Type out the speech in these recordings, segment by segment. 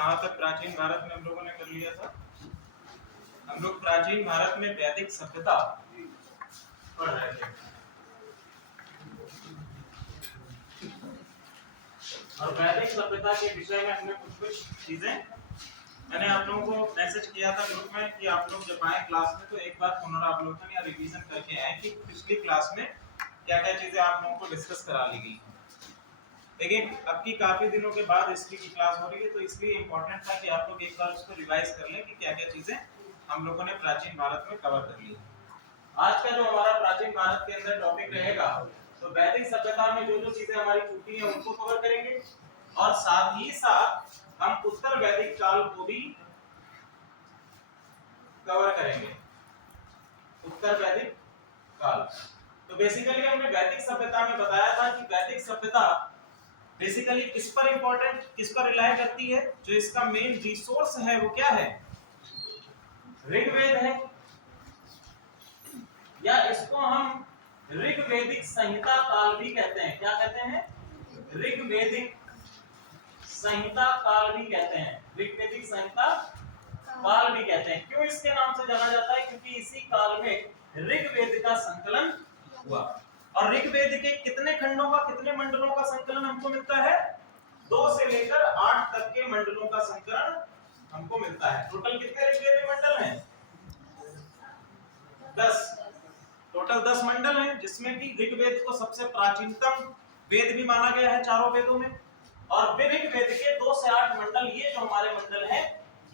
कहाँ तक प्राचीन भारत में हम लोगों ने कर लिया था? हम लोग प्राचीन भारत में वैदिक सभ्यता पढ़ रहे थे और वैदिक सभ्यता के विषय में हमने कुछ चीजें मैंने आप लोगों को मैसेज किया था ग्रुप में कि आप लोग जब आए क्लास में तो एक बार पुनरावलोकन या रिवीजन करके आए कि पिछली क्लास में क्या-क्या चीजें आप लोगों को डिस्कस करा ली गई। देखिए अब की काफी दिनों के बाद हिस्ट्री की क्लास हो रही है तो इसलिए इम्पोर्टेंट था कि आप लोग एक बार उसको रिवाइज कर लें कि क्या-क्या चीजें हम लोगों ने प्राचीन भारत में कवर कर ली। आज का जो हमारा प्राचीन भारत के अंदर टॉपिक रहेगा तो वैदिक सभ्यता में जो चीजें हमारी छूटी हैं उनको कवर करेंगे और साथ ही साथ हम उत्तर वैदिक काल को भी कवर करेंगे। उत्तर वैदिक काल तो बेसिकली हमने वैदिक सभ्यता में बताया था कि वैदिक सभ्यता बेसिकली किस पर इंपॉर्टेंट किस पर रिलाय करती है, जो इसका मेन रिसोर्स है वो क्या है, ऋग्वेद है, या इसको हम ऋग्वेदिक संहिता काल भी कहते हैं। क्या कहते हैं? ऋग्वेदिक संहिता काल भी कहते हैं। ऋग्वेदिक संहिता काल भी कहते हैं। क्यों इसके नाम से जाना जाता है? क्योंकि इसी काल में ऋग्वेद का संकलन हुआ और ऋग्वेद के कितने खंडों का कितने मंडलों का संकलन हमको मिलता है? 2 से लेकर 8 तक के मंडलों का संकलन हमको मिलता है। टोटल कितने ऋग्वेद मंडल हैं? 10। टोटल 10 मंडल हैं जिसमें कि ऋग्वेद को सबसे प्राचीनतम वेद भी माना गया है चारों वेदों में और ऋग्वेद के 2 से 8 मंडल ये जो हमारे मंडल हैं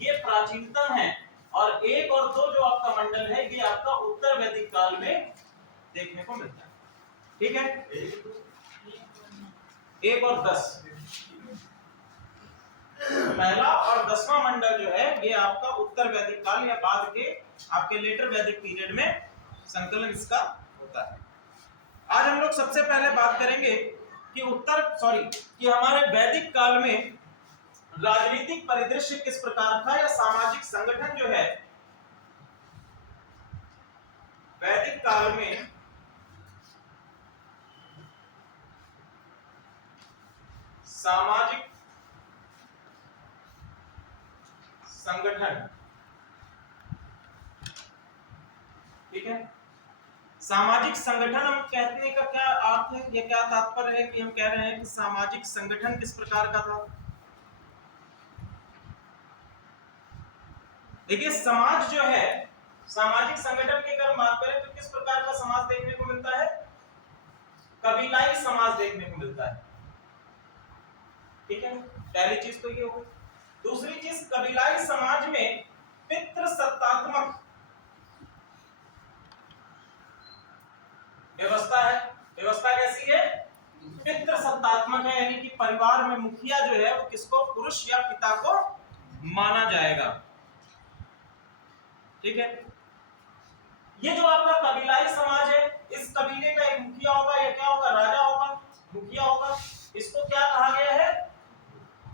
ये प्राचीनतम है और 1 और 2 जो आपका मंडल है ये आपका उत्तर वैदिक काल में देखने को मिलता है। ठीक है, 1 और 10 पहला और 10वां मंडल जो है ये आपका उत्तर वैदिक काल या बाद के आपके लेटर वैदिक पीरियड में संकलन इसका होता है। आज हम लोग सबसे पहले बात करेंगे कि कि हमारे वैदिक काल में राजनीतिक परिदृश्य किस प्रकार था या सामाजिक संगठन जो है वैदिक काल में सामाजिक संगठन, ठीक है, सामाजिक संगठन हम कहने का क्या अर्थ है, ये क्या तात्पर्य है कि हम कह रहे हैं कि सामाजिक संगठन किस प्रकार का था। देखिए समाज जो है सामाजिक संगठन की अगर बात करें तो किस प्रकार का समाज देखने को मिलता है? कबीलाई समाज देखने को मिलता है। ठीक है, पहली चीज तो ये हो गई। दूसरी चीज कबीलाई समाज में पितृसत्तात्मक व्यवस्था है। व्यवस्था कैसी है? पितृसत्तात्मक है, यानी कि परिवार में मुखिया जो है वो किसको, पुरुष या पिता को माना जाएगा। ठीक है, ये जो आपका कबीलाई समाज है इस कबीले का एक मुखिया होगा, या क्या होगा, राजा होगा, मुखिया होगा। इसको क्या कहा गया है?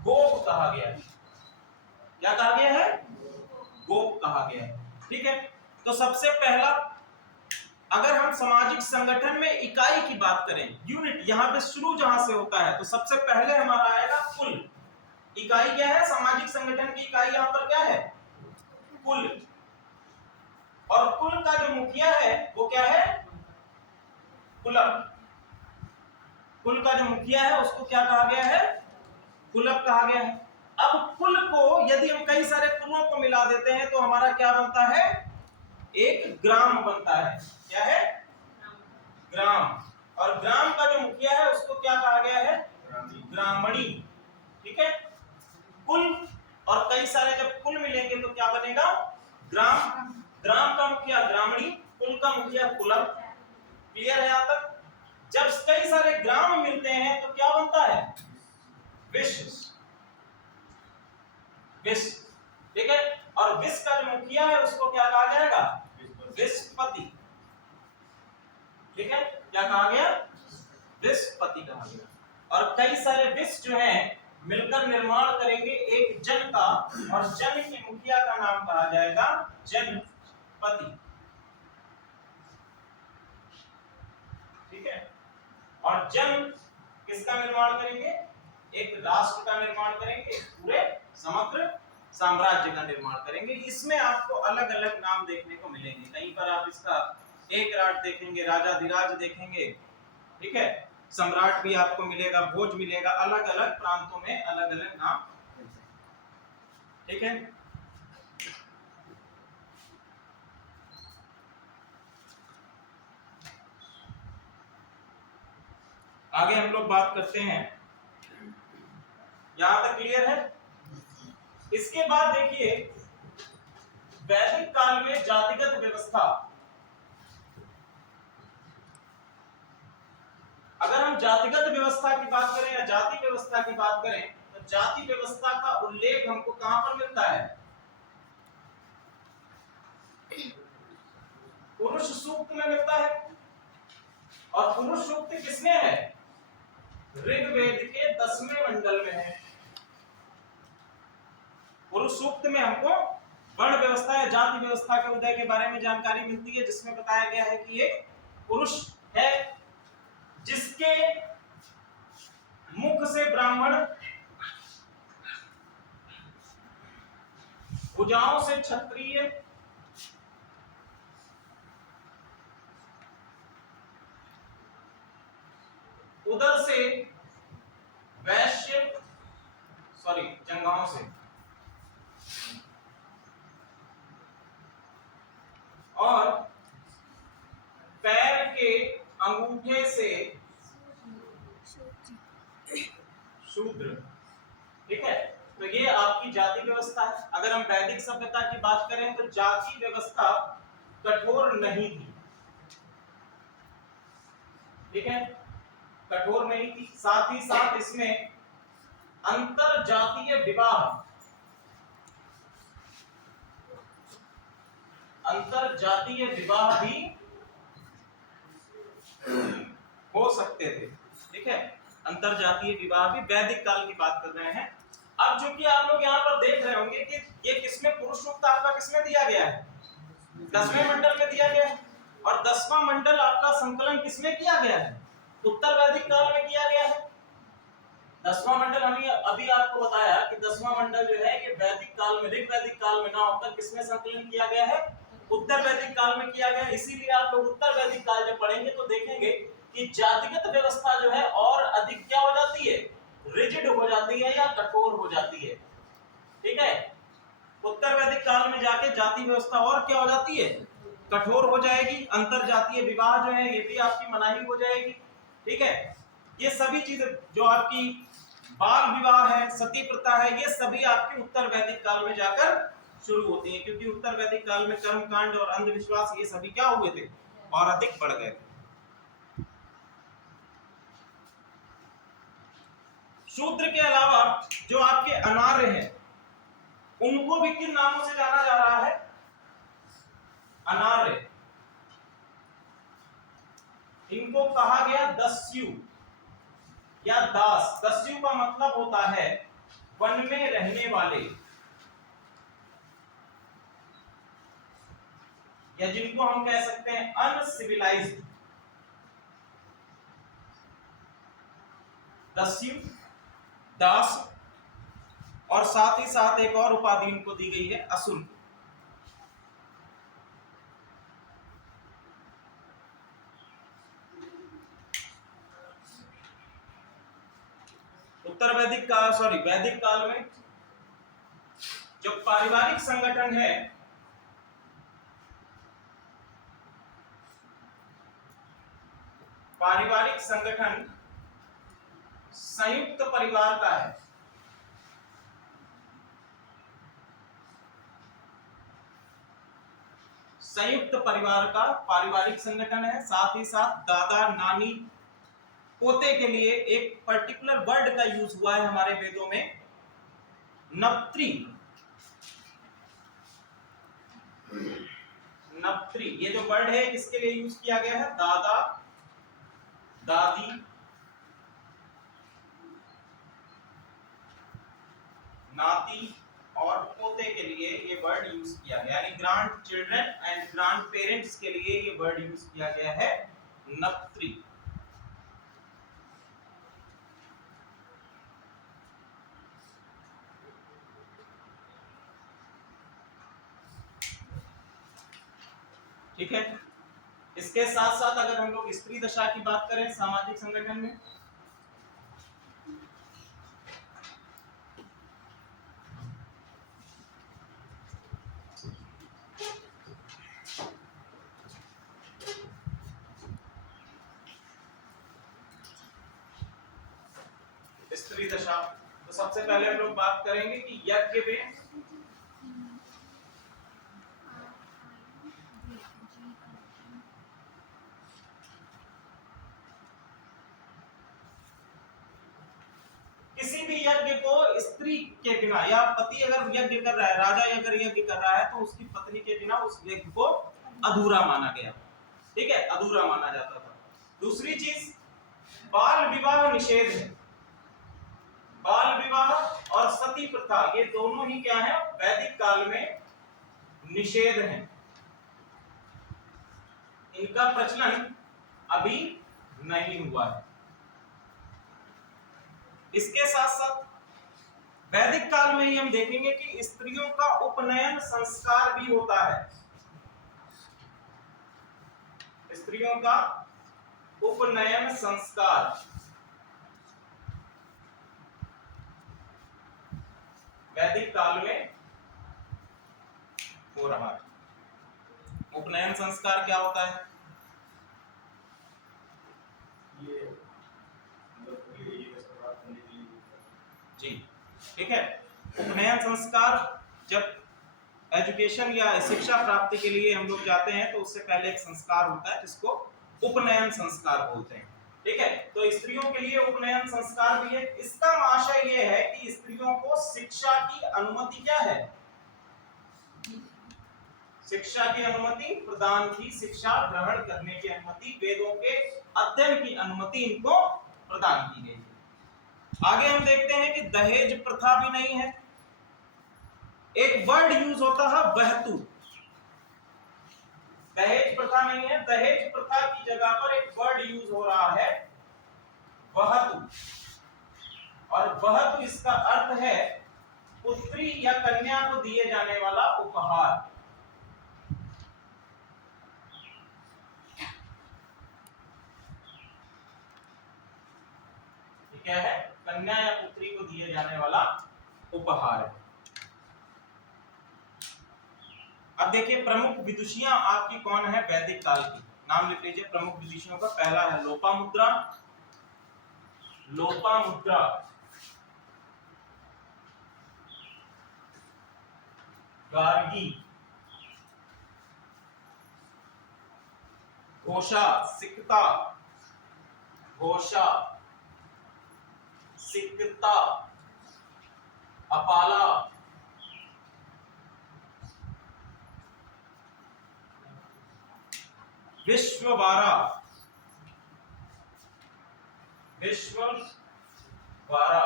गोप कहा गया है। क्या कहा गया है? गोप कहा गया है। ठीक है, तो सबसे पहला अगर हम सामाजिक संगठन में इकाई की बात करें, यूनिट, यहां पे शुरू जहां से होता है तो सबसे पहले हमारा आएगा कुल। इकाई क्या है? सामाजिक संगठन की इकाई यहां पर क्या है? कुल। और कुल का जो मुखिया है वो क्या है? कुलक। कुल का जो मुखिया है उसको क्या कहा गया है? कुलक कहा गया है। अब कुल को यदि हम कई सारे कुलों को मिला देते हैं तो हमारा क्या बनता है? एक ग्राम बनता है। क्या है? ग्राम। और ग्राम का जो मुखिया है उसको क्या कहा गया है? ग्रामणी। ठीक है, कुल और कई सारे जब कुल मिलेंगे तो क्या बनेगा? ग्राम। ग्राम का मुखिया ग्रामणी, कुल का मुखिया कुलक। क्लियर है यहां तक? जब कई सारे ग्राम मिलते हैं तो क्या बनता है? विश्व। विश्व। ठीक है, और विश्व का जो मुखिया है उसको क्या कहा जाएगा? विश्वपति। ठीक है, क्या कहा गया? विश्वपति कहा गया। और कई सारे विश्व जो हैं मिलकर निर्माण करेंगे एक जन का, और जन के मुखिया का नाम कहा जाएगा जनपति। ठीक है, और जन किसका निर्माण करेंगे? एक राष्ट्र का निर्माण करेंगे, पूरे समग्र साम्राज्य का निर्माण करेंगे। इसमें आपको अलग अलग नाम देखने को मिलेंगे, कहीं पर आप इसका एक राट देखेंगे, राजाधिराज देखेंगे, ठीक है, सम्राट भी आपको मिलेगा, भोज मिलेगा, अलग अलग प्रांतों में अलग अलग नाम, ठीक है। आगे हम लोग बात करते हैं, यहां तक क्लियर है। इसके बाद देखिए वैदिक काल में जातिगत व्यवस्था। अगर हम जातिगत व्यवस्था की बात करें या जाति व्यवस्था की बात करें तो जाति व्यवस्था का उल्लेख हमको कहां पर मिलता है? पुरुष सूक्त में मिलता है। और पुरुष सूक्त किसमें है? ऋग्वेद के 10वें मंडल में है। पुरुष सूक्त में हमको वर्ण व्यवस्था या जाति व्यवस्था के उदय के बारे में जानकारी मिलती है, जिसमें बताया गया है कि एक पुरुष है जिसके मुख से ब्राह्मण, भुजाओं से क्षत्रिय, उदर से वैश्य, जंघाओं से, और पैर के अंगूठे से शूद्र, ठीक है। तो ये आपकी जाति व्यवस्था है। अगर हम वैदिक सभ्यता की बात करें तो जाति व्यवस्था कठोर नहीं थी, ठीक है, कठोर नहीं थी। साथ ही साथ इसमें अंतर जातीय विवाह, अंतर जातीय विवाह भी हो सकते थे, ठीक है, अंतर जातीय विवाह भी। वैदिक काल की बात कर रहे हैं। अब जो कि आप लोग यहाँ पर देख रहे होंगे कि ये किसमें पुरुष सूक्त आपका किसमें दिया गया है? 10वें मंडल में दिया गया है। और 10वां मंडल आपका संकलन किसमें किया गया है? उत्तर वैदिक काल में किया गया है। 10वां मंडल हमने अभी आपको बताया कि 10वां मंडल जो है ये वैदिक काल में, ऋग्वैदिक काल में ना होकर किसमें संकलन किया गया है? उत्तर वैदिक काल में किया गया। इसीलिए आप लोग उत्तर वैदिक काल जब पढ़ेंगे तो देखेंगे कि जातिगत व्यवस्था जो है और अधिक क्या हो जाती है? रिजिड हो जाती है या कठोर हो जाती है, ठीक है। उत्तर वैदिक काल में जाके जाति व्यवस्था और क्या हो जाती है? कठोर हो जाएगी। अंतर जातीय विवाह जो है ये भी आपकी मनाही हो जाएगी, ठीक है। ये सभी चीजें जो आपकी बाल विवाह है, सती प्रथा है, ये सभी आपके उत्तर वैदिक काल में जाकर शुरू होती हैं, क्योंकि उत्तर वैदिक काल में कर्मकांड और अंधविश्वास ये सभी क्या हुए थे? और अधिक बढ़ गए थे। शूद्र के अलावा जो आपके अनार्य हैं उनको भी किन नामों से जाना जा रहा है? अनार्य। इनको कहा गया दस्यु या दास। दस्यु का मतलब होता है वन में रहने वाले, या जिनको हम कह सकते हैं अनसिविलाइज्ड। दस्यु, दास, और साथ ही साथ एक और उपाधि इनको दी गई है असुर। उत्तर वैदिक काल, वैदिक काल में जो पारिवारिक संगठन है, पारिवारिक संगठन संयुक्त परिवार का है। संयुक्त परिवार का पारिवारिक संगठन है। साथ ही साथ दादा, नानी, पोते के लिए एक पर्टिकुलर वर्ड का यूज हुआ है हमारे वेदों में, नप्त्री। नप्त्री ये जो वर्ड है किसके लिए यूज किया गया है? दादा, दादी, नाती और पोते के लिए ये वर्ड यूज किया गया, यानी grand children and grand parents के लिए ये वर्ड यूज किया गया है नप्त्री। ठीक है। इसके साथ साथ अगर हम लोग स्त्री दशा की बात करें सामाजिक संगठन में, स्त्री दशा, तो सबसे पहले हम लोग बात करेंगे कि यज्ञ में किसी भी यज्ञ को स्त्री के बिना, या पति अगर यज्ञ कर रहा है, राजा अगर यज्ञ कर रहा है, तो उसकी पत्नी के बिना उस यज्ञ को अधूरा माना गया। ठीक है, अधूरा माना जाता था। दूसरी चीज, बाल विवाह निषेध है। बाल विवाह और सती प्रथा, ये दोनों ही क्या है, वैदिक काल में निषेध है। इनका प्रचलन अभी नहीं हुआ है। इसके साथ साथ वैदिक काल में ही हम देखेंगे कि स्त्रियों का उपनयन संस्कार भी होता है। स्त्रियों का उपनयन संस्कार वैदिक काल में हो रहा है। उपनयन संस्कार क्या होता है? जी, ठीक है। उपनयन संस्कार, जब एजुकेशन या शिक्षा प्राप्ति के लिए हम लोग जाते हैं तो उससे पहले एक संस्कार होता है जिसको उपनयन संस्कार बोलते हैं। ठीक है, तो स्त्रियों के लिए उपनयन संस्कार भी है। इसका आशय यह है कि स्त्रियों को शिक्षा की अनुमति क्या है, शिक्षा की अनुमति प्रदान की, शिक्षा ग्रहण करने की अनुमति, वेदों के अध्ययन की अनुमति इनको प्रदान की गई है। आगे हम देखते हैं कि दहेज प्रथा भी नहीं है। एक वर्ड यूज होता है बहतू, दहेज प्रथा नहीं है। दहेज प्रथा की जगह पर एक वर्ड यूज हो रहा है बहतू, और बहतू इसका अर्थ है पुत्री या कन्या को दिए जाने वाला उपहार। क्या है? कन्या या पुत्री को दिए जाने वाला उपहार है। अब देखिए प्रमुख विदुषियां आपकी कौन है वैदिक काल की, नाम लिख लीजिए प्रमुख विदुषियों का। पहला है लोपामुद्रा, लोपामुद्रा, गार्गी, घोषा, सिकता, घोषा, सिकता, अपाला, विश्ववारा, विश्ववारा,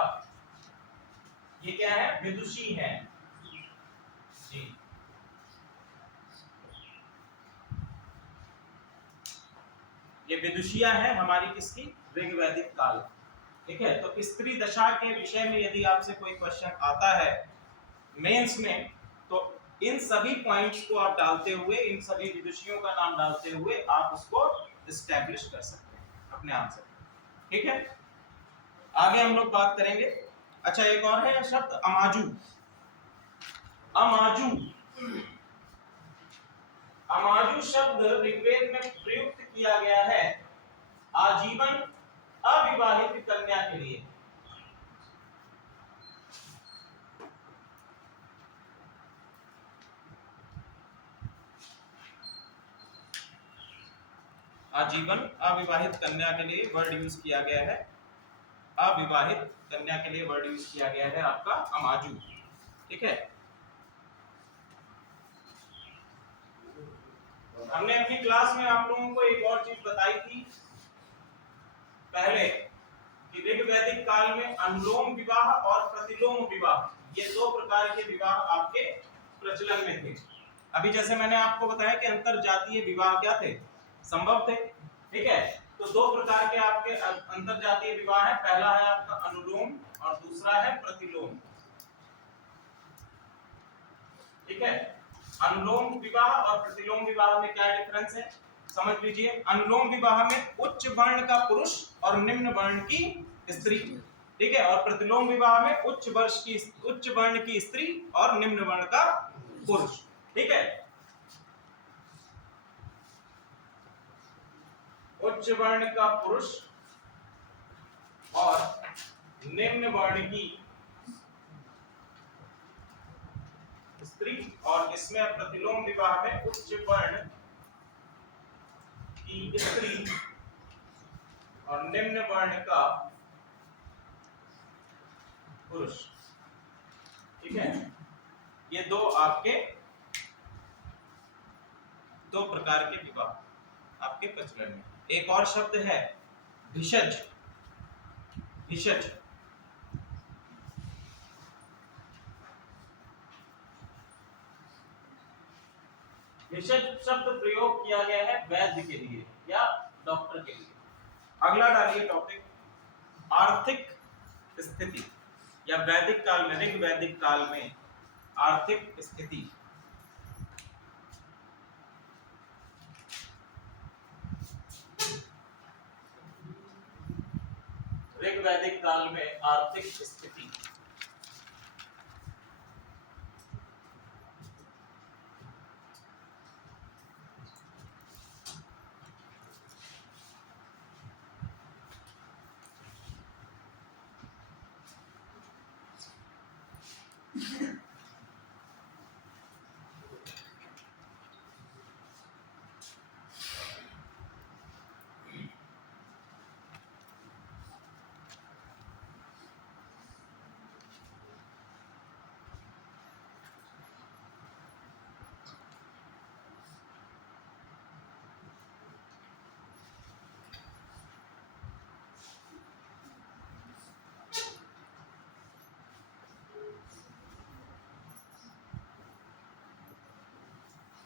ये क्या है? विदुषी है जी। ये विदुषियां हैं हमारी किसकी? ऋग्वैदिक काल। ठीक है, तो स्त्री दशा के विषय में यदि आपसे कोई क्वेश्चन आता है मेंस में, तो इन सभी पॉइंट्स को आप डालते हुए, इन सभी विदुषियों का नाम डालते हुए आप उसको एस्टैब्लिश कर सकते हैं अपने आंसर। ठीक है, आगे हम लोग बात करेंगे। अच्छा, एक और है शब्द अमाजू। अमाजू, अमाजू शब्द ऋग्वेद में प्रयुक्त किया गया है आजीवन अविवाहित कन्या के लिए। आजीवन अविवाहित कन्या के लिए वर्ड यूज किया गया है, अविवाहित कन्या के लिए वर्ड यूज किया गया है आपका अमाजू। ठीक है, हमने अपनी क्लास में आप लोगों को एक और चीज बताई थी पहले कि ऋग्वैदिक काल में अनुलोम विवाह और प्रतिलोम विवाह, ये दो प्रकार के विवाह आपके प्रचलन में थे। अभी जैसे मैंने आपको बताया कि अंतर जातीय विवाह क्या थे? संभव थे। ठीक है, तो दो प्रकार के आपके अंतर जातीय विवाह है। पहला है आपका अनुलोम और दूसरा है प्रतिलोम। ठीक है, अनुलोम विवाह और प्रतिलोम विवाह में क्या डिफरेंस है समझ लीजिए। अनुलोम विवाह में उच्च वर्ण का पुरुष और निम्न वर्ण की स्त्री, ठीक है, और प्रतिलोम विवाह में उच्च वर्ण की स्त्री और निम्न वर्ण का पुरुष, ठीक है। उच्च वर्ण का पुरुष और निम्न वर्ण की स्त्री, और इसमें प्रतिलोम विवाह में उच्च वर्ण की स्त्री और निम्न वर्ण का पुरुष, ठीक है। ये दो आपके दो प्रकार के विवाह आपके प्रचलन में। एक और शब्द है भिषज। भिषज भिषज शब्द प्रयोग किया गया है वैद्य के लिए या डॉक्टर के लिए। अगला डालिए टॉपिक, आर्थिक स्थिति या वैदिक काल में, ऋग वैदिक काल में आर्थिक स्थिति। ऋग वैदिक काल में आर्थिक स्थिति।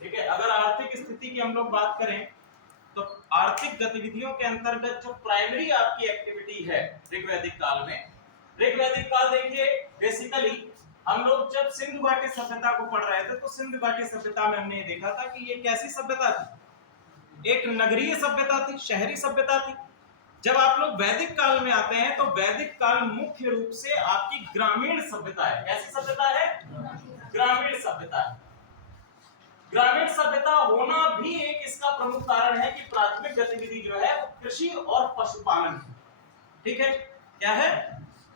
ठीक है, अगर आर्थिक स्थिति की हम लोग बात करें तो आर्थिक गतिविधियों के अंतर्गत जो प्राइमरी आपकी एक्टिविटी है ऋग्वैदिक काल में, ऋग्वैदिक काल देखिए बेसिकली हम लोग जब सिंधु घाटी सभ्यता को पढ़ रहे थे तो सिंधु घाटी सभ्यता में हमने ये देखा था कि ये कैसी सभ्यता थी, एक नगरीय सभ्यता थी, शहरी सभ्यता थी। जब आप लोग वैदिक काल में आते हैं तो वैदिक काल मुख्य रूप से आपकी ग्रामीण सभ्यता है। कैसी सभ्यता है? ग्रामीण सभ्यता है। ग्रामीण सभ्यता होना भी एक इसका प्रमुख कारण है कि प्राथमिक गतिविधि जो है वो कृषि और पशुपालन है, ठीक है। क्या है?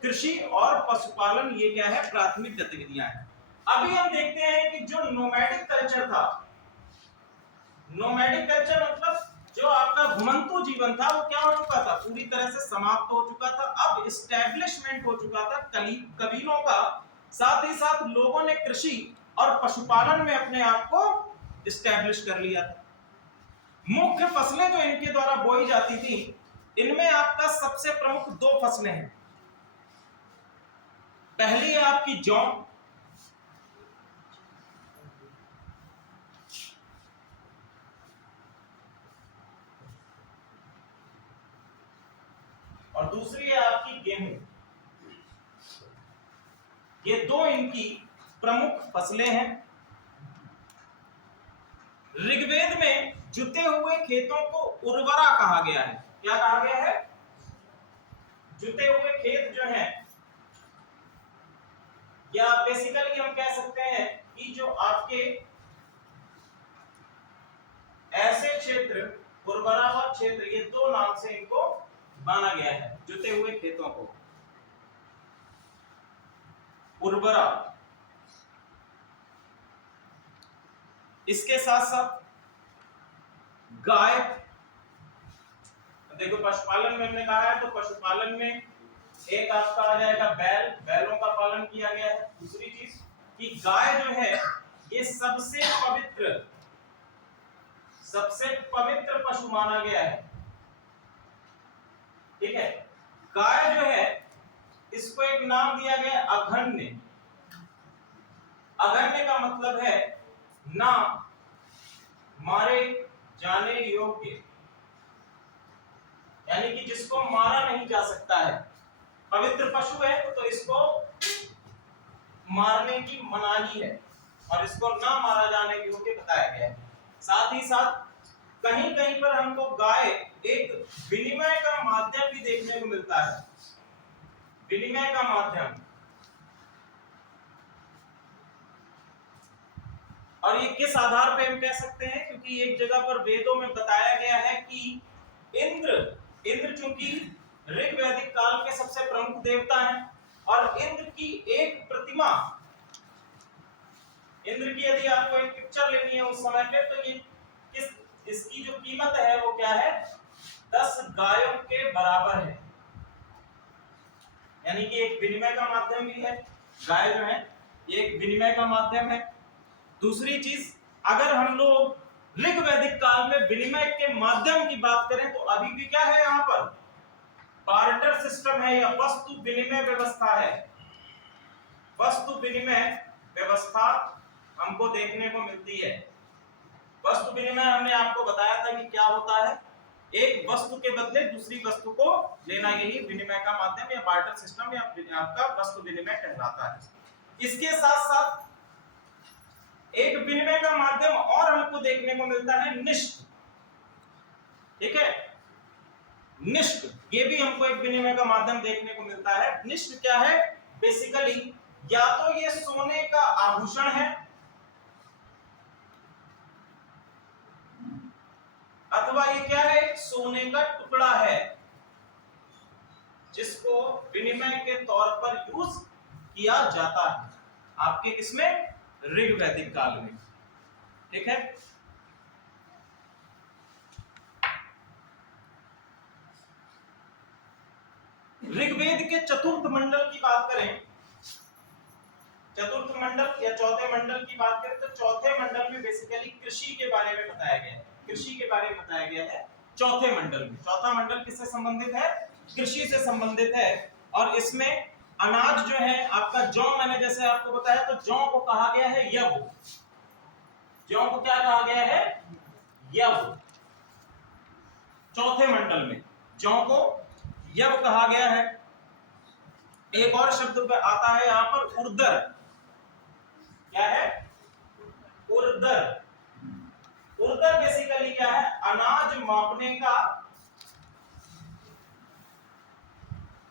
कृषि और पशुपालन, ये क्या है? प्राथमिक गतिविधियां हैं। अभी हम देखते हैं कि जो नोमैडिक कल्चर था, नोमैडिक कल्चर मतलब जो आपका घुमंतु जीवन था वो क्या हो चुका था? पूरी तरह से समाप्त हो चुका था। अब एस्टैब्लिशमेंट हो चुका था कबीलों का, साथ ही साथ लोगों ने कृषि और पशुपालन में अपने आप को एस्टैब्लिश कर लिया था। मुख्य फसलें जो इनके द्वारा बोई जाती थी, इनमें आपका सबसे प्रमुख दो फसलें हैं। पहली है आपकी जौ, और दूसरी है आपकी गेहूं। ये दो इनकी प्रमुख फसलें हैं। ऋग्वेद में जुते हुए खेतों को उर्वरा कहा गया है। क्या कहा गया है? जुते हुए खेत जो हैं, या बेसिकली हम कह सकते हैं कि जो आपके ऐसे क्षेत्र, उर्वरा व क्षेत्र, ये दो नाम से इनको माना गया है, जुते हुए खेतों को उर्वरा। इसके साथ साथ गाय, देखो पशुपालन में हमने कहा है तो पशुपालन में एक आपका आ जाएगा बैल, बैलों का पालन किया गया है। दूसरी चीज कि गाय जो है ये सबसे पवित्र पशु माना गया है, ठीक है। गाय जो है इसको एक नाम दिया गया अघन्य। अघन्य का मतलब है ना मारे जाने योग्य, यानी कि जिसको मारा नहीं जा सकता है। पवित्र पशु है तो इसको मारने की मनाही है, और इसको न मारा जाने के योग्य बताया गया है। साथ ही साथ कहीं कहीं पर हमको गाय एक विनिमय का माध्यम भी देखने को मिलता है, विनिमय का माध्यम। और ये किस आधार पे हम कह सकते हैं, क्योंकि एक जगह पर वेदों में बताया गया है कि इंद्र चूंकि ऋग्वैदिक काल के सबसे प्रमुख देवता हैं और इंद्र की एक प्रतिमा, इंद्र की यदि आपको एक पिक्चर लेनी है उस समय पे, तो ये किस इसकी जो कीमत है वो क्या है, 10 गायों के बराबर है। यानी कि एक विनिमय का माध्यम भी है, गाय जो है ये एक विनिमय का माध्यम है। दूसरी चीज, अगर हम लोग ऋग्वैदिक काल में विनिमय के माध्यम की बात करें तो अभी भी क्या है, यहाँ पर बार्टर सिस्टम है या वस्तु विनिमय व्यवस्था है। वस्तु विनिमय व्यवस्था हमको देखने को मिलती है। वस्तु विनिमय हमने आपको बताया था कि क्या होता है, एक वस्तु के बदले दूसरी वस्तु को लेना, यही विनिमय का माध्यम या बार्टर सिस्टम या आपका वस्तु विनिमय कहलाता है। इसके साथ साथ एक विनिमय का माध्यम और हमको देखने को मिलता है निष्ठ। ठीक है, निष्ठ, ये भी हमको एक विनिमय का माध्यम देखने को मिलता है। निष्ठ क्या है, बेसिकली या तो ये सोने का आभूषण है अथवा ये क्या है, सोने का टुकड़ा है जिसको विनिमय के तौर पर यूज किया जाता है आपके किसमें, ऋग्वैदिक काल में। ठीक है, ऋग्वेद के चतुर्थ मंडल की बात करें, चतुर्थ मंडल या चौथे मंडल की बात करें तो चौथे मंडल में बेसिकली कृषि के बारे में बताया गया है, कृषि के बारे में बताया गया है चौथे मंडल में। चौथा मंडल किससे संबंधित है, कृषि से संबंधित है। और इसमें अनाज जो है आपका जौ, मैंने जैसे आपको बताया, तो जौ को कहा गया है यव। जौ को क्या कहा गया है, यव। चौथे मंडल में जौ को यव कहा गया है। एक और शब्द आता है यहां पर उर्दर। क्या है, उर्दर। उर्दर बेसिकली क्या है, अनाज मापने का,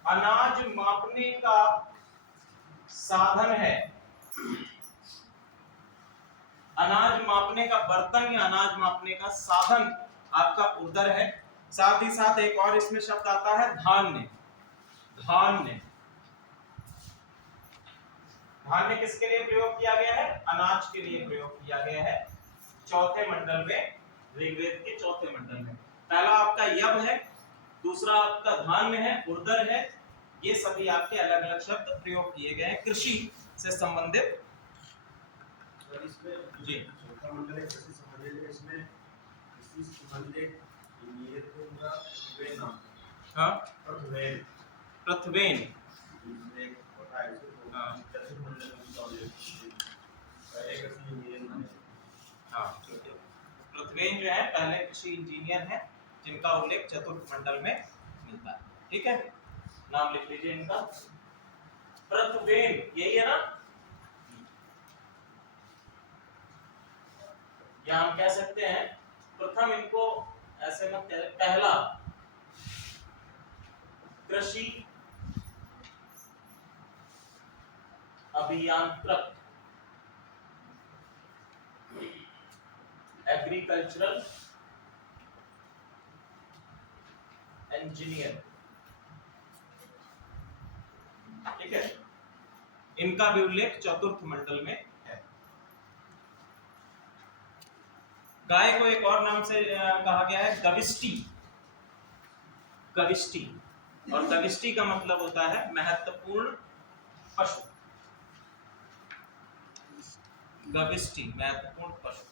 अनाज मापने का साधन है। अनाज मापने का बर्तन या अनाज मापने का साधन आपका उर्दर है। साथ ही साथ एक और इसमें शब्द आता है धान्य। धान्य, धान्य किसके लिए प्रयोग किया गया है, अनाज के लिए प्रयोग किया गया है चौथे मंडल में, ऋग्वेद के चौथे मंडल में। पहला आपका यव है, दूसरा आपका धान्य है, उर्दर है। ये सभी आपके अलग अलग शब्द प्रयोग किए गए हैं कृषि से संबंधित। इसमें जी चौथा मंडल है, कृषि संबंधित है, इसमें कृषि संबंधित ये तो पूरा पृथ्वेन नाम। हाँ, पृथ्वेन, पृथ्वेन इसमें होता है इसको। हाँ, कृषि मंडल में पहले कृषि इंजीनियर नाम है। हाँ, पृथ्वेन जो है पहले कृषि इंजीनियर हैं जिनका उल्लेख चतुर्थ मंडल में मिलता है। ठीक है, नाम लिख लीजिए इनका, पृथ्वेन, यही है ना। या हम कह सकते हैं प्रथम, इनको ऐसे मत कह, पहला कृषि अभियांत्रक, एग्रीकल्चरल इंजीनियर। ठीक है, इनका भी उल्लेख चतुर्थ मंडल में है। गाय को एक और नाम से कहा गया है गविष्टि। गविष्टि, और गविष्टि का मतलब होता है महत्वपूर्ण पशु। गविष्टि, महत्वपूर्ण पशु।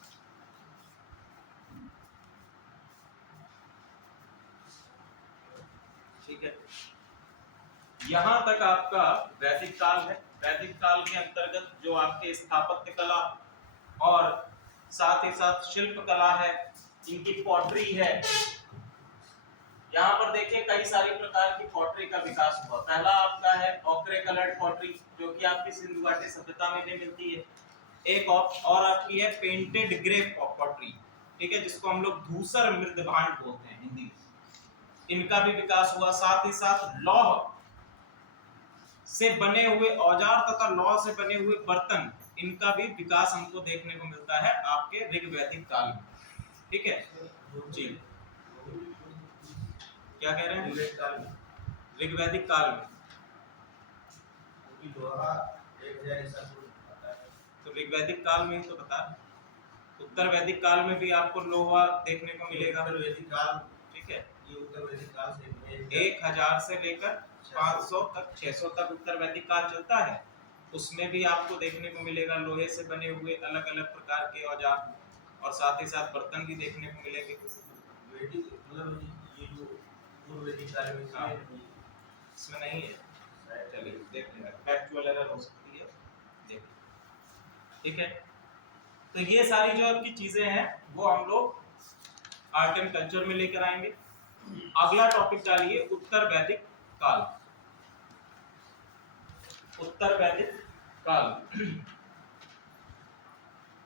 ठीक है, यहां तक आपका वैदिक काल है। वैदिक काल के अंतर्गत जो आपके स्थापत्य कला और साथ ही साथ शिल्प कला है, इनकी पॉटरी है। यहाँ पर देखिए कई सारी प्रकार की पॉटरी का विकास हुआ। पहला आपका है ओक्रे कलर्ड पॉटरी, जो कि आपकी सिंधु घाटी सभ्यता में मिलती है। एक और आपकी है पेंटेड ग्रे पॉटरी, ठीक है, जिसको हम लोग धूसर मृदभांड बोलते हैं हिंदी में। इनका भी विकास हुआ। साथ ही साथ लौह से बने हुए औजार तथा लौह से बने हुए बर्तन, इनका भी विकास हमको देखने को मिलता है आपके ऋग्वैदिक काल में, ठीक है जी। क्या कह रहे हैं? ऋग्वैदिक काल में तो ऋग्वैदिक काल में ही तो बता। उत्तर वैदिक काल में भी आपको लोहा देखने को मिलेगा, वैदिक काल, ठीक है। ये उत्तर वैदिक काल से 1000 से लेकर 500 तक 600 तक उत्तर वैदिक काल चलता है। उसमें भी आपको देखने को मिलेगा लोहे से बने हुए अलग अलग प्रकार के औजार और साथ ही साथ बर्तन भी देखने को मिलेंगे। वैदिक मतलब ये जो पूर्व वैदिक काल में हाँ, इसमें नहीं है। चलिए देख लेंगे, फैक्चुअल एरर हो सकती है, देखिए, ठीक है। तो ये सारी जो आपकी चीजें हैं वो हम लोग आर्ट एंड कल्चर में लेकर आएंगे। अगला टॉपिक डालिए उत्तर वैदिक काल। उत्तर वैदिक काल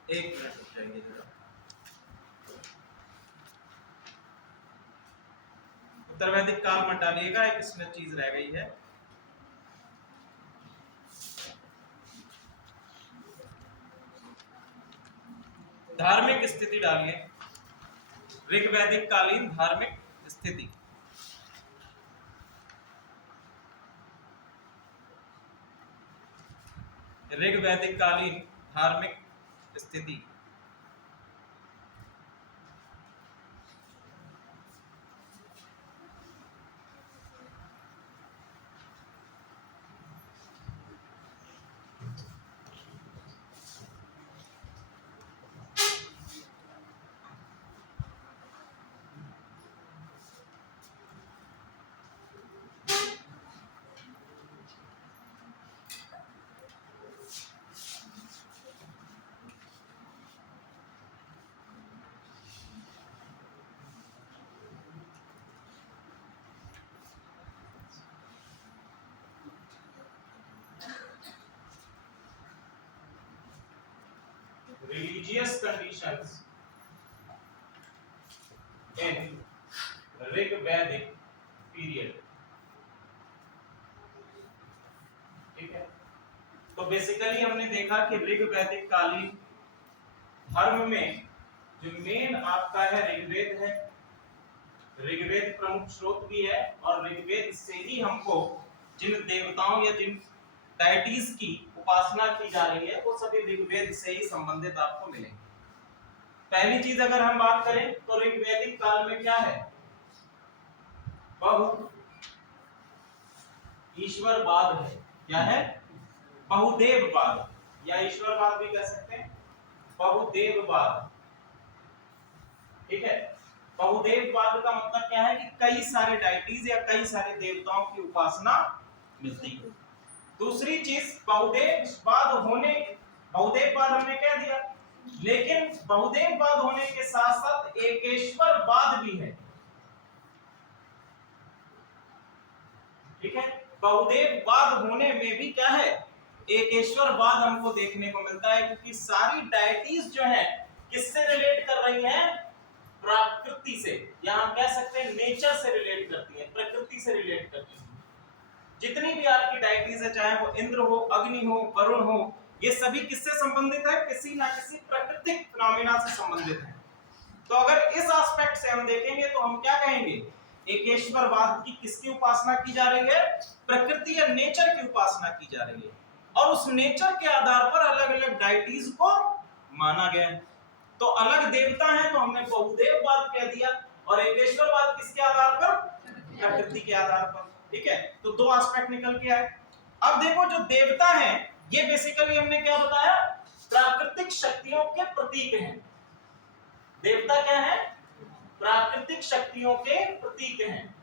एक मिनट रुक जाइए जरा। उत्तर वैदिक काल मत डालिएगा, एक इसमें चीज रह गई है। धार्मिक स्थिति डालिए, ऋग्वैदिक कालीन धार्मिक स्थिति। ऋग्वैदिक कालीन धार्मिक स्थिति। Religious conditions in ऋग्वैदिक पीरियड, ठीक है। तो बेसिकली हमने देखा कि ऋग्वैदिक कालीन धर्म में जो मेन आपका है ऋग्वेद है। ऋग्वेद प्रमुख स्रोत भी है और ऋग्वेद से ही हमको जिन देवताओं या जिन डायटीज की उपासना की जा रही है वो सभी ऋग्वेद से ही संबंधित आपको मिलेंगे। पहली चीज अगर हम बात करें तो ऋग्वैदिक काल में क्या है, बहु ईश्वरवाद है। क्या है? बहुदेववाद या ईश्वरवाद भी कह सकते हैं, बहुदेववाद, ठीक है। बहुदेववाद का मतलब क्या है कि कई सारे डायटीज या कई सारे देवताओं की उपासना मिलती है। दूसरी चीज बहुदेववाद हमने कह दिया, लेकिन बहुदेववाद होने के साथ साथ एकेश्वरवाद भी है, ठीक है। बहुदेववाद होने में भी क्या है, एकेश्वरवाद हमको देखने को मिलता है, क्योंकि सारी डायटीज जो है किससे रिलेट कर रही हैं, प्रकृति से, या हम कह सकते हैं नेचर से रिलेट करती है, प्रकृति से रिलेट करती है। जितनी भी आपकी डायटीज है, चाहे वो इंद्र हो, अग्नि हो, वरुण हो, ये सभी किससे संबंधित है, किसी ना किसी प्राकृतिक फिनोमेना से संबंधित है। तो अगर इस एस्पेक्ट से हम देखेंगे तो हम क्या कहेंगे, एकेश्वरवाद की किसकी उपासना की जा रही है, प्रकृति या नेचर की उपासना की जा रही है, और उस नेचर के आधार पर अलग अलग डायटीज को माना गया है। तो अलग देवता हैं तो हमने बहुदेववाद कह दिया, और एकेश्वरवाद किसके आधार पर, प्रकृति के आधार पर, ठीक है। तो दो एस्पेक्ट निकल के आए। अब देखो जो देवता हैं ये बेसिकली हमने क्या बताया, प्राकृतिक शक्तियों के प्रतीक हैं। देवता क्या है, प्राकृतिक शक्तियों के प्रतीक हैं,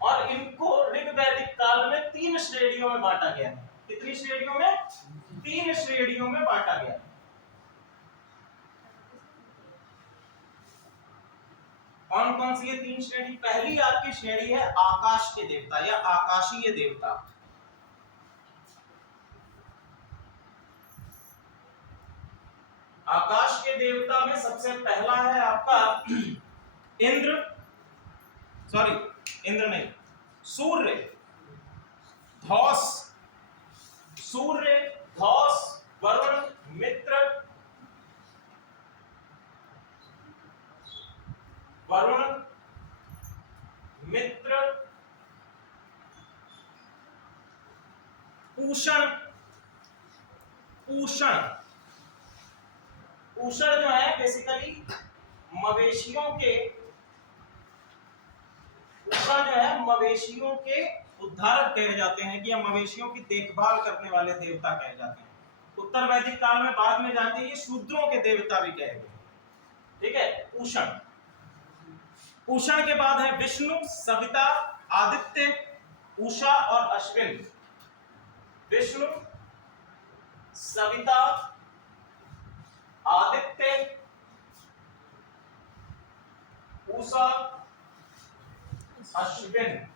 और इनको ऋग्वैदिक काल में 3 श्रेणियों में बांटा गया है। कितनी श्रेणियों में, 3 श्रेणियों में बांटा गया। कौन कौन सी ये 3 श्रेणी? पहली आपकी श्रेणी है आकाश के देवता या आकाशीय देवता। आकाश के देवता में सबसे पहला है आपका इंद्र, सॉरी इंद्र नहीं, सूर्य, धौस, सूर्य, धौस, वरुण, मित्र, वरुण, मित्र, पूषण, पूषण, पूषण जो है बेसिकली मवेशियों के, पूषण जो है मवेशियों के उद्धारक कहे जाते हैं कि या मवेशियों की देखभाल करने वाले देवता कहे जाते हैं। उत्तर वैदिक काल में बाद में जाते हैं ये शूद्रों के देवता भी कहे गए। ठीक है, पूषण। पूषण के बाद है विष्णु, सविता, आदित्य, उषा और अश्विन। विष्णु, सविता, आदित्य, उषा, अश्विन,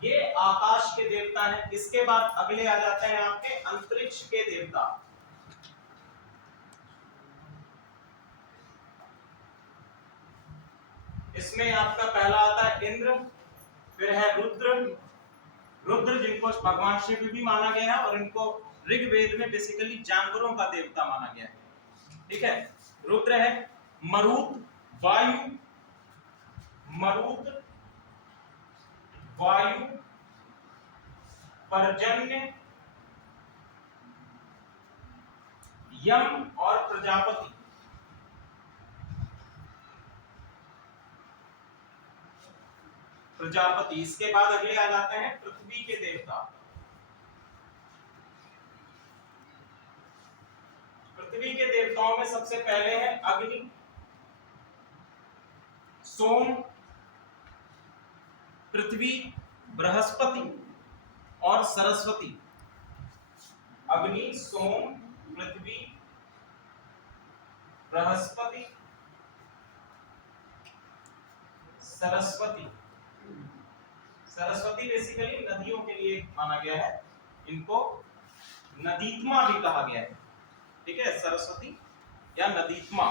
ये आकाश के देवता हैं। इसके बाद अगले आ जाते हैं आपके अंतरिक्ष के देवता। इसमें आपका पहला आता है इंद्र, फिर है रुद्र, रुद्र जिनको भगवान शिव भी माना गया है और इनको ऋग्वेद में बेसिकली जानवरों का देवता माना गया है। ठीक है, रुद्र है, मरुत, वायु, मरुत, वायु, पर्जन्य, यम और प्रजापति। प्रजापति। इसके बाद अगले आ जाते हैं पृथ्वी के देवता। पृथ्वी के देवताओं में सबसे पहले है अग्नि, सोम, पृथ्वी, बृहस्पति और सरस्वती। अग्नि, सोम, पृथ्वी, बृहस्पति, सरस्वती। सरस्वती बेसिकली नदियों के लिए माना गया है, इनको नदीत्मा भी कहा गया है। ठीक है, सरस्वती या नदीत्मा।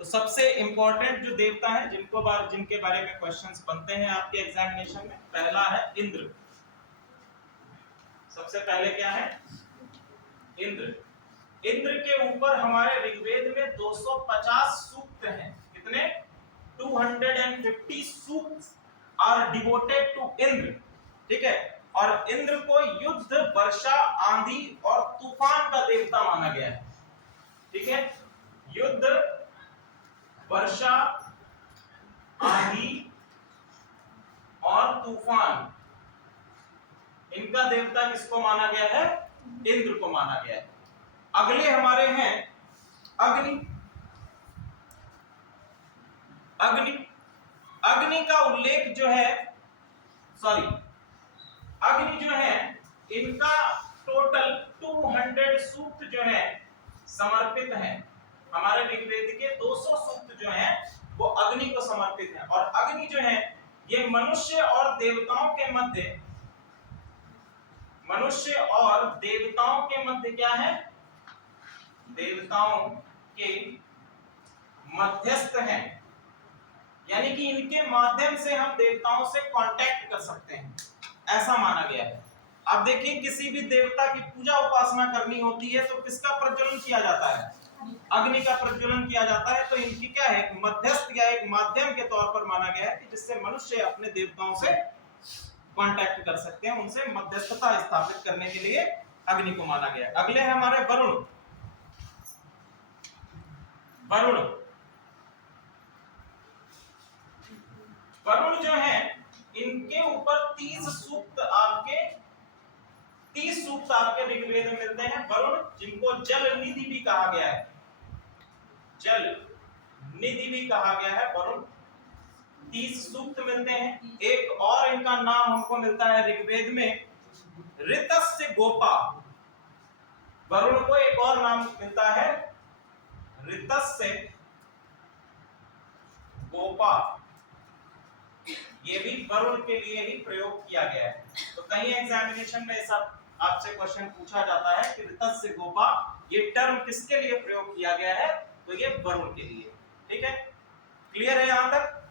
तो सबसे इंपॉर्टेंट जो देवता हैं जिनके बारे में क्वेश्चंस बनते हैं आपके एग्जामिनेशन में, पहला है इंद्र। सबसे पहले क्या है? इंद्र। इंद्र के ऊपर हमारे ऋग्वेद में 250 सूक्त हैं। कितने? 250 सूक्त आर डिवोटेड टू इंद्र। ठीक है, और इंद्र को युद्ध, वर्षा, आंधी और तूफान का देवता माना गया है। ठीक है, युद्ध, वर्षा, आंधी और तूफान, इनका देवता किसको माना गया है? इंद्र को माना गया है। अगले हमारे हैं अग्नि। अग्नि, अग्नि का उल्लेख जो है, सॉरी, अग्नि जो है इनका टोटल 200 सूक्त जो है समर्पित हैं। हमारे ऋग्वेद के 200 सूक्त जो हैं वो अग्नि को समर्पित हैं। और अग्नि जो है ये मनुष्य और देवताओं के मध्य, मनुष्य और देवताओं के मध्य क्या है? देवताओं के मध्यस्थ हैं, यानी कि इनके माध्यम से हम देवताओं से कांटेक्ट कर सकते हैं, ऐसा माना गया है। अब देखिए, किसी भी देवता की पूजा उपासना करनी होती है तो किसका प्रज्वलन किया जाता है? अग्नि का प्रज्वलन किया जाता है। तो इनकी क्या है? एक मध्यस्थ या एक माध्यम के तौर पर माना गया है कि जिससे मनुष्य अपने देवताओं से कांटेक्ट कर सकते हैं, उनसे मध्यस्थता स्थापित करने के लिए अग्नि को माना गया है। अगले है हमारे वरुण। वरुण, वरुण जो है इनके ऊपर 30 सूक्त आपके ऋग्वेद में मिलते हैं। वरुण जिनको जल निधि भी कहा गया है, जल निधि भी कहा गया है, वरुण 30 सूक्त मिलते हैं। एक और इनका नाम हमको मिलता है ऋग्वेद में, ऋतस्य गोपा। वरुण को एक और नाम मिलता है ऋतस्य गोपा। ये भी वरुण के लिए ही प्रयोग किया गया है। तो कई एग्जामिनेशन में सब आपसे क्वेश्चन पूछा जाता है कि ऋतस्य गोपा ये टर्म किसके लिए प्रयोग किया गया है? तो ये वरुण के लिए। ठीक है, क्लियर है यहां तक?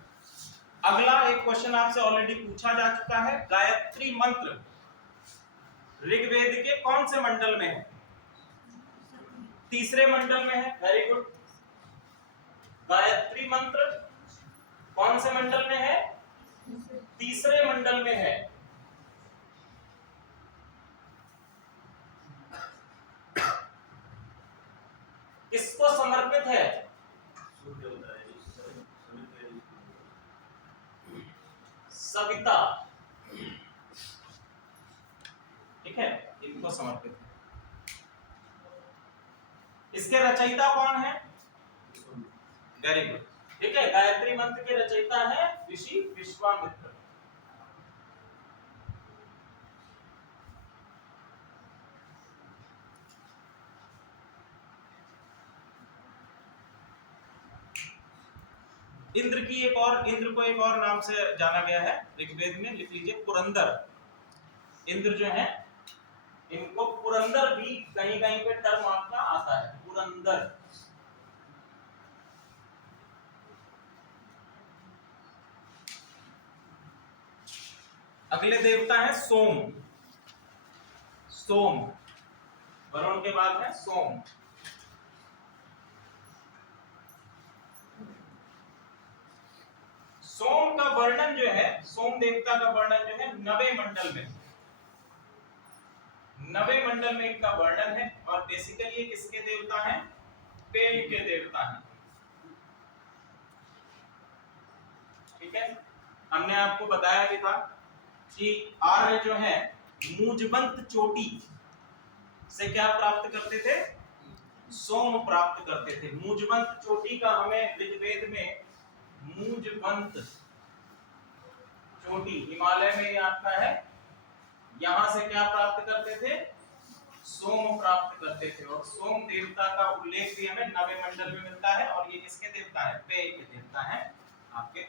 अगला एक क्वेश्चन आपसे ऑलरेडी पूछा जा चुका है, गायत्री मंत्र ऋग्वेद के कौन से मंडल में है? तीसरे मंडल में है। Very good. गायत्री मंत्र कौन से मंडल में है? तीसरे मंडल में है। किसको समर्पित है? सविता। ठीक है, इनको समर्पित है। इसके रचयिता कौन है? Very good. ठीक है, गायत्री मंत्र के रचयिता है ऋषि विश्वामित्र। इंद्र को एक और नाम से जाना गया है ऋग्वेद में, लिख लीजिए पुरंदर। इंद्र जो है इनको पुरंदर भी कहीं कहीं पे टर्म आपका आता है, पुरंदर। अगले देवता है सोम। सोम, वरुण के बाद है सोम। सोम का वर्णन जो है, सोम देवता का वर्णन जो है नवे मंडल में, नवे मंडल में इनका वर्णन है। और बेसिकली ये किसके देवता हैं? पेय के देवता हैं। ठीक है, हमने आपको बताया भी था कि आर्य जो है मूजबंत चोटी से क्या प्राप्त करते थे? सोम प्राप्त करते थे। मूजबंत चोटी का हमें ऋग्वेद में मूजबंत चोटी हिमालय में आता है, यहां से क्या प्राप्त करते थे? सोम प्राप्त करते थे। और सोम देवता का उल्लेख भी हमें नवे मंडल में मिलता है। और ये किसके देवता है? पेय के देवता हैं। आपके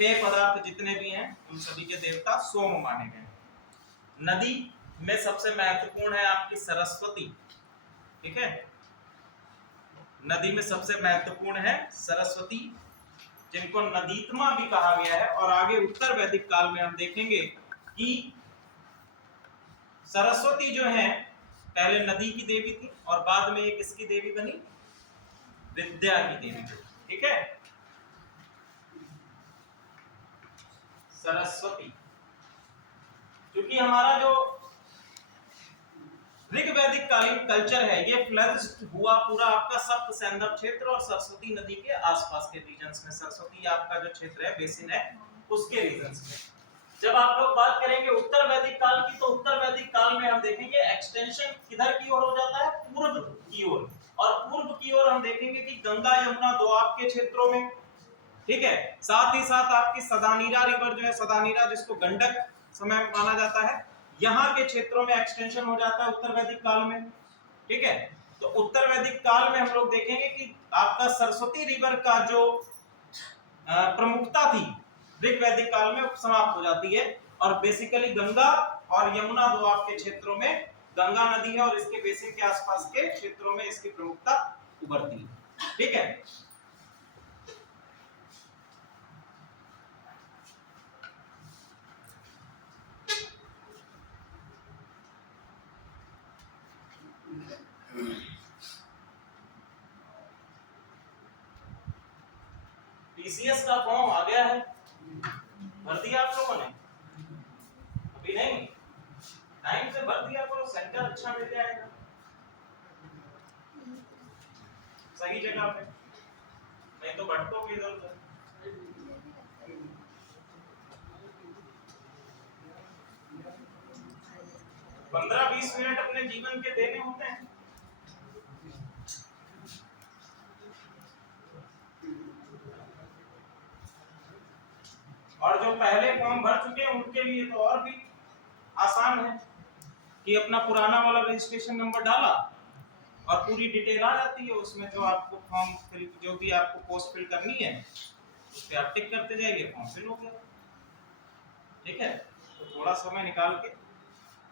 पेय पदार्थ जितने भी हैं उन सभी के देवता सोम माने गए। नदी में सबसे महत्वपूर्ण है आपकी सरस्वती। ठीक है, नदी में सबसे महत्वपूर्ण है सरस्वती, जिनको नदीत्मा भी कहा गया है। और आगे उत्तर वैदिक काल में हम देखेंगे कि सरस्वती जो है पहले नदी की देवी थी और बाद में एक किसकी देवी बनी? विद्या की देवी बनी। ठीक है, सरस्वती। क्योंकि हमारा जो ऋग्वैदिक कालीन कल्चर है ये फ्लरिश्ड हुआ पूरा आपका सप्त सैंधव क्षेत्र और सरस्वती नदी के आसपास के रीजन्स में। सरस्वती आपका जो क्षेत्र है, बेसिन है, उसके रीजन्स में। जब आप लोग बात करेंगे उत्तर वैदिक काल की, तो उत्तर वैदिक काल में हम देखेंगे एक्सटेंशन किधर की ओर हो जाता है? पूर्व की ओर। और पूर्व की ओर हम देखेंगे कि गंगा यमुना दोआब के क्षेत्रों में। ठीक है, साथ ही साथ आपकी सदानीरा रिवर जो है, सदानीरा जिसको गंडक समय माना जाता है, यहाँ के क्षेत्रों में एक्सटेंशन हो जाता है उत्तर वैदिक काल में। ठीक है, तो उत्तर वैदिक काल में हम लोग देखेंगे कि आपका सरस्वती रिवर का जो प्रमुखता थी ऋग्वैदिक काल में समाप्त हो जाती है। और बेसिकली गंगा और यमुना दोआब के क्षेत्रों में, गंगा नदी है और इसके बेसिन के आसपास के क्षेत्रों में इसकी प्रमुखता उभरती है। ठीक है, टीसीएस का फॉर्म आ गया है, भर दिया आप लोगों ने? अभी नहीं, टाइम से भर दिया करो, सेंटर अच्छा मिल जाएगा सही जगह पे, नहीं तो भटकोगे इधर उधर। पंद्रह 20 मिनट अपने जीवन के देने होते हैं। और जो पहले फॉर्म भर चुके हैं उनके लिए तो और भी आसान है कि अपना पुराना वाला रजिस्ट्रेशन नंबर डाला और पूरी डिटेल आ जाती है उसमें। जो आपको फॉर्म फिल, जो भी आपको पोस्ट फिल करनी है उस पे आप टिक करते जाइए, फॉर्म फिल हो गया। ठीक है, तो थोड़ा समय निकाल के,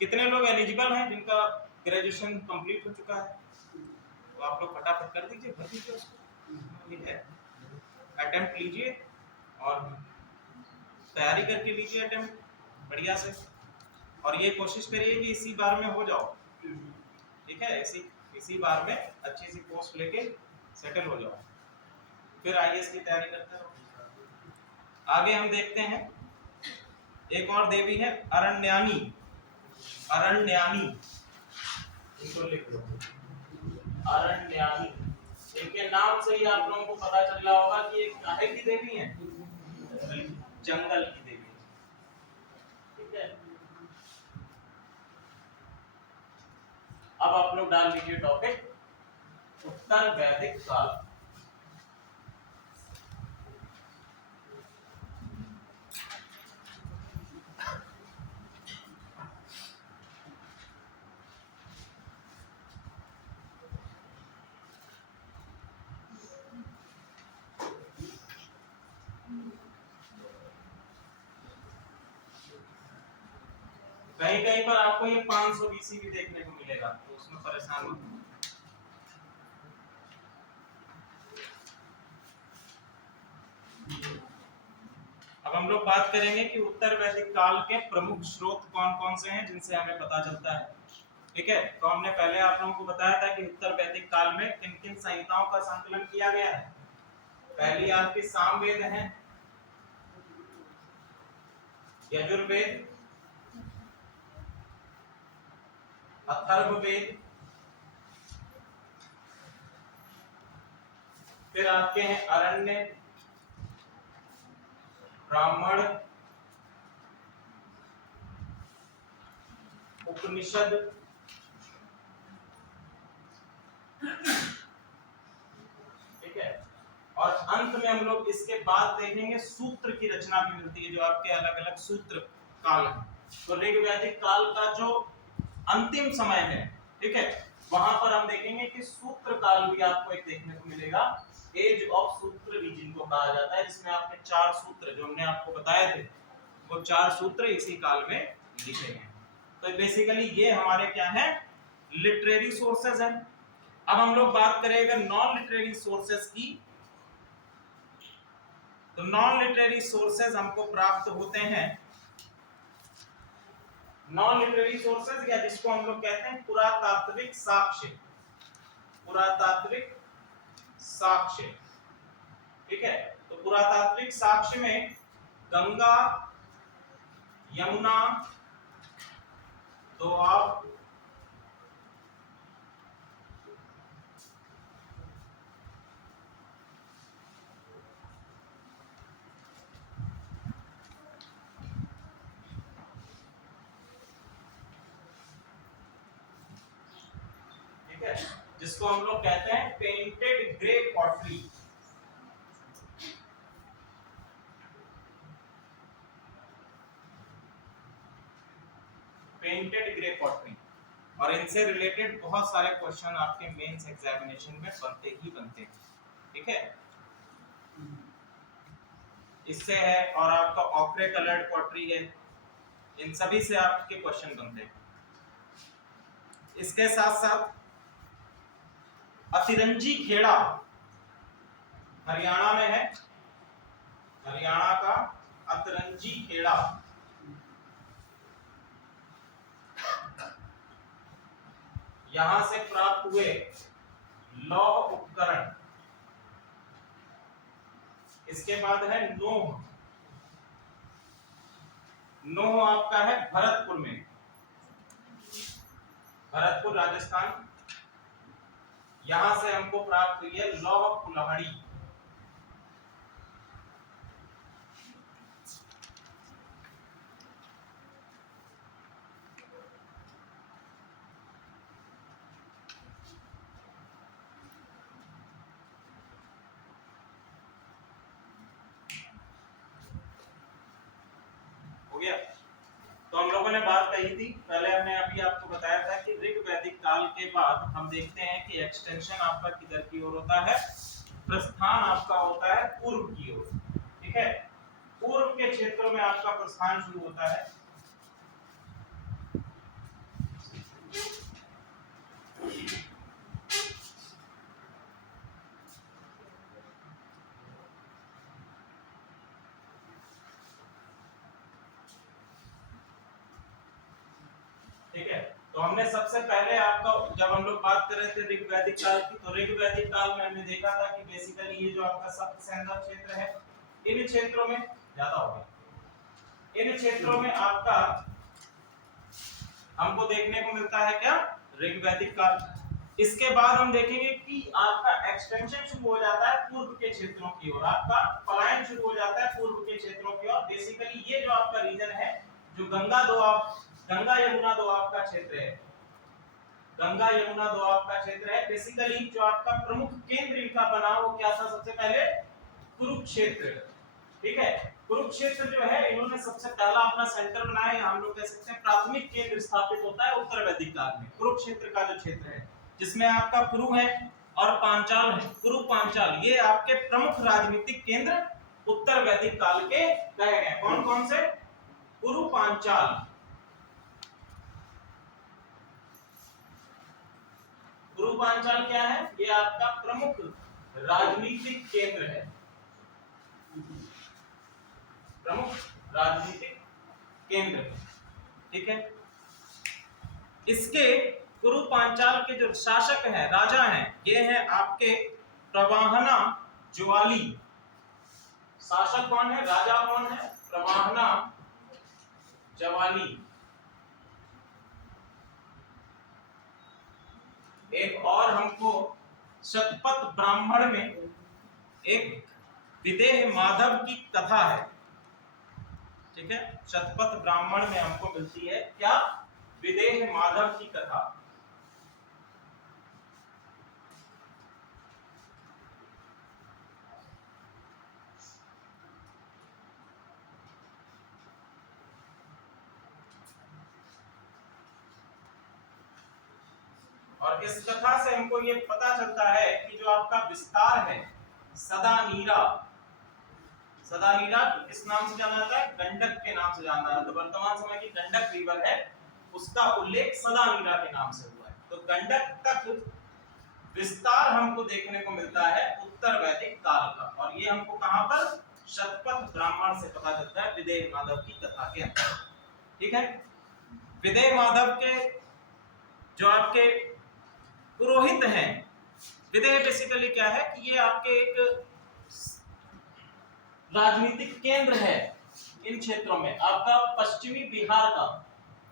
कितने लोग एलिजिबल हैं जिनका ग्रेजुएशन कंप्लीट हो चुका है? तो आप लोग फटाफट कर दीजिए, भर दीजिए उसको, ठीक है। अटेम्प्ट लीजिए और तैयारी करके लीजिए अटेम्प्ट बढ़िया से, और ये कोशिश करिए कि इसी बार में हो जाओ, ठीक है। इसी बार में अच्छी सी पोस्ट लेके सेटल हो जाओ, फिर आईएएस की तैयारी करते रहो। आगे हम देखते हैं, एक और देवी है अरण्यानी। अरण्यानी, इनको लिख लो, अरण्यानी। इनके नाम से ही आप लोगों को पता चल रहा होगा कि एक काहे की देवी है, जंगल की देवी है, ठीक है। अब आप लोग डाल लीजिए टॉपिक उत्तर वैदिक काल। कहीं कहीं पर आपको ये 500 बीसी भी देखने को मिलेगा, तो उसमें परेशान मत हो। अब हम लोग बात करेंगे कि उत्तर वैदिक काल के प्रमुख स्रोत कौन कौन से हैं जिनसे हमें पता चलता है, ठीक है। तो हमने पहले आप लोगों को बताया था कि उत्तर वैदिक काल में किन किन संहिताओं का संकलन किया गया है। पहली आपकी सामवेद है, यजुर्वेद, अथर्ववेद, फिर आपके हैं अरण्य, ब्राह्मण, उपनिषद, ठीक है। और अंत में हम लोग इसके बाद देखेंगे सूत्र की रचना भी मिलती है, जो आपके अलग अलग सूत्र काल हैं। तो ऋग्वैदिक काल का जो अंतिम समय है, ठीक है, वहां पर हम देखेंगे कि सूत्र काल भी आपको एक देखने को मिलेगा, एज ऑफ सूत्र भी जिनको कहा जाता है, जिसमें आपके 4 सूत्र जो हमने आपको बताए थे, वो 4 सूत्र इसी काल में लिखे हैं। तो बेसिकली ये हमारे क्या है, लिटरेरी सोर्सेज हैं। अब हम लोग बात करें अगर नॉन लिटरेरी सोर्सेज की, तो नॉन लिटरेरी सोर्सेज हमको प्राप्त होते हैं, नॉन लिटरेरी सोर्सेज या जिसको हम लोग कहते हैं पुरातात्विक साक्ष्य, पुरातात्विक साक्ष्य, ठीक है। तो पुरातात्विक साक्ष्य में गंगा, यमुना, दोआब, ठीक है, जिसको हम लोग कहते हैं painted grey pottery, painted grey pottery. और इनसे रिलेटेड बहुत सारे क्वेश्चन आपके मेंस एग्जामिनेशन में बनते ही बनते हैं, ठीक है। इससे है, और आपका ऑक्रे कलर्ड पॉटरी है, इन सभी से आपके क्वेश्चन बनते हैं। इसके साथ साथ अतिरंजी खेड़ा हरियाणा में है, हरियाणा का अतिरंजी खेड़ा, यहां से प्राप्त हुए लौह उपकरण। इसके बाद है नोह, नोह आपका है भरतपुर में, भरतपुर राजस्थान, यहां से हमको प्राप्त हुई है लौह कुल्हाड़ी। हो गया। तो हम लोगों ने बात कही थी पहले, हमने अभी आपको बताया था कि ऋग्वैदिक काल के बाद हम देखते हैं कि एक्सटेंशन आपका किधर की ओर होता है, प्रस्थान आपका होता है पूर्व की ओर, ठीक है। पूर्व के क्षेत्रों में आपका प्रस्थान शुरू होता है। तो हमने सबसे पहले आपका जब हम लोग बात कर रहे थे ऋग वैदिक काल की, तो ऋग वैदिक काल में हमने देखा था कि बेसिकली ये जो आपका सप्त सेंद्र क्षेत्र है, इन क्षेत्रों में ज्यादा हो गया, इन क्षेत्रों में आपका हमको देखने को मिलता है क्या, ऋग वैदिक काल। इसके बाद हम देखेंगे कि आपका एक्सटेंशन शुरू हो जाता है पूर्व के क्षेत्रों की ओर, आपका पलायन शुरू हो जाता है पूर्व के क्षेत्रों की ओर। बेसिकली ये जो आपका रीजन है, जो गंगा यमुना दोआब का क्षेत्र है, गंगा यमुना दोआब का क्षेत्र है, बेसिकली जो आपका प्रमुख केंद्र इनका बना वो क्या था, सबसे पहले कुरुक्षेत्र। ठीक है, कुरुक्षेत्र जो है इन्होंने सबसे पहला अपना सेंटर बनाया, या हम लोग कह सकते हैं प्राथमिक केंद्र स्थापित होता है उत्तर वैदिक काल में। कुरुक्षेत्र का जो क्षेत्र है जिसमें आपका कुरु है और पांचाल है, कुरु पांचाल, ये आपके प्रमुख राजनीतिक केंद्र उत्तर वैदिक काल के कहे गए। कौन कौन से, कुरु पांचाल, कुरु पांचाल क्या है, ये आपका प्रमुख राजनीतिक केंद्र है, प्रमुख राजनीतिक केंद्र। ठीक है, इसके कुरु पांचाल के जो शासक हैं, राजा हैं, ये हैं आपके प्रवाहना ज्वाली। शासक कौन है, राजा कौन है, प्रवाहना ज्वाली। एक और हमको शतपथ ब्राह्मण में एक विदेह माधव की कथा है। ठीक है, शतपथ ब्राह्मण में हमको मिलती है क्या, विदेह माधव की कथा। और इस कथा से हमको ये पता चलता है कि जो आपका विस्तार है सदानीरा, सदानीरा किस नाम से जाना जाता है, गंडक के नाम से जाना जाता है। तो वर्तमान समय की गंडक रिवर है, उसका उल्लेख सदानीरा के नाम से हुआ है। तो गंडक तक विस्तार हमको देखने को मिलता है उत्तर वैदिक काल का, और ये हमको कहां पर, शतपथ ब्राह्मण से पता चलता है विदेह माधव की कथा के अंदर। ठीक है, विदेह माधव के जो आपके पुरोहित हैं, विदेह बेसिकली क्या है कि ये आपके एक राजनीतिक केंद्र है इन क्षेत्रों में। आपका पश्चिमी बिहार का,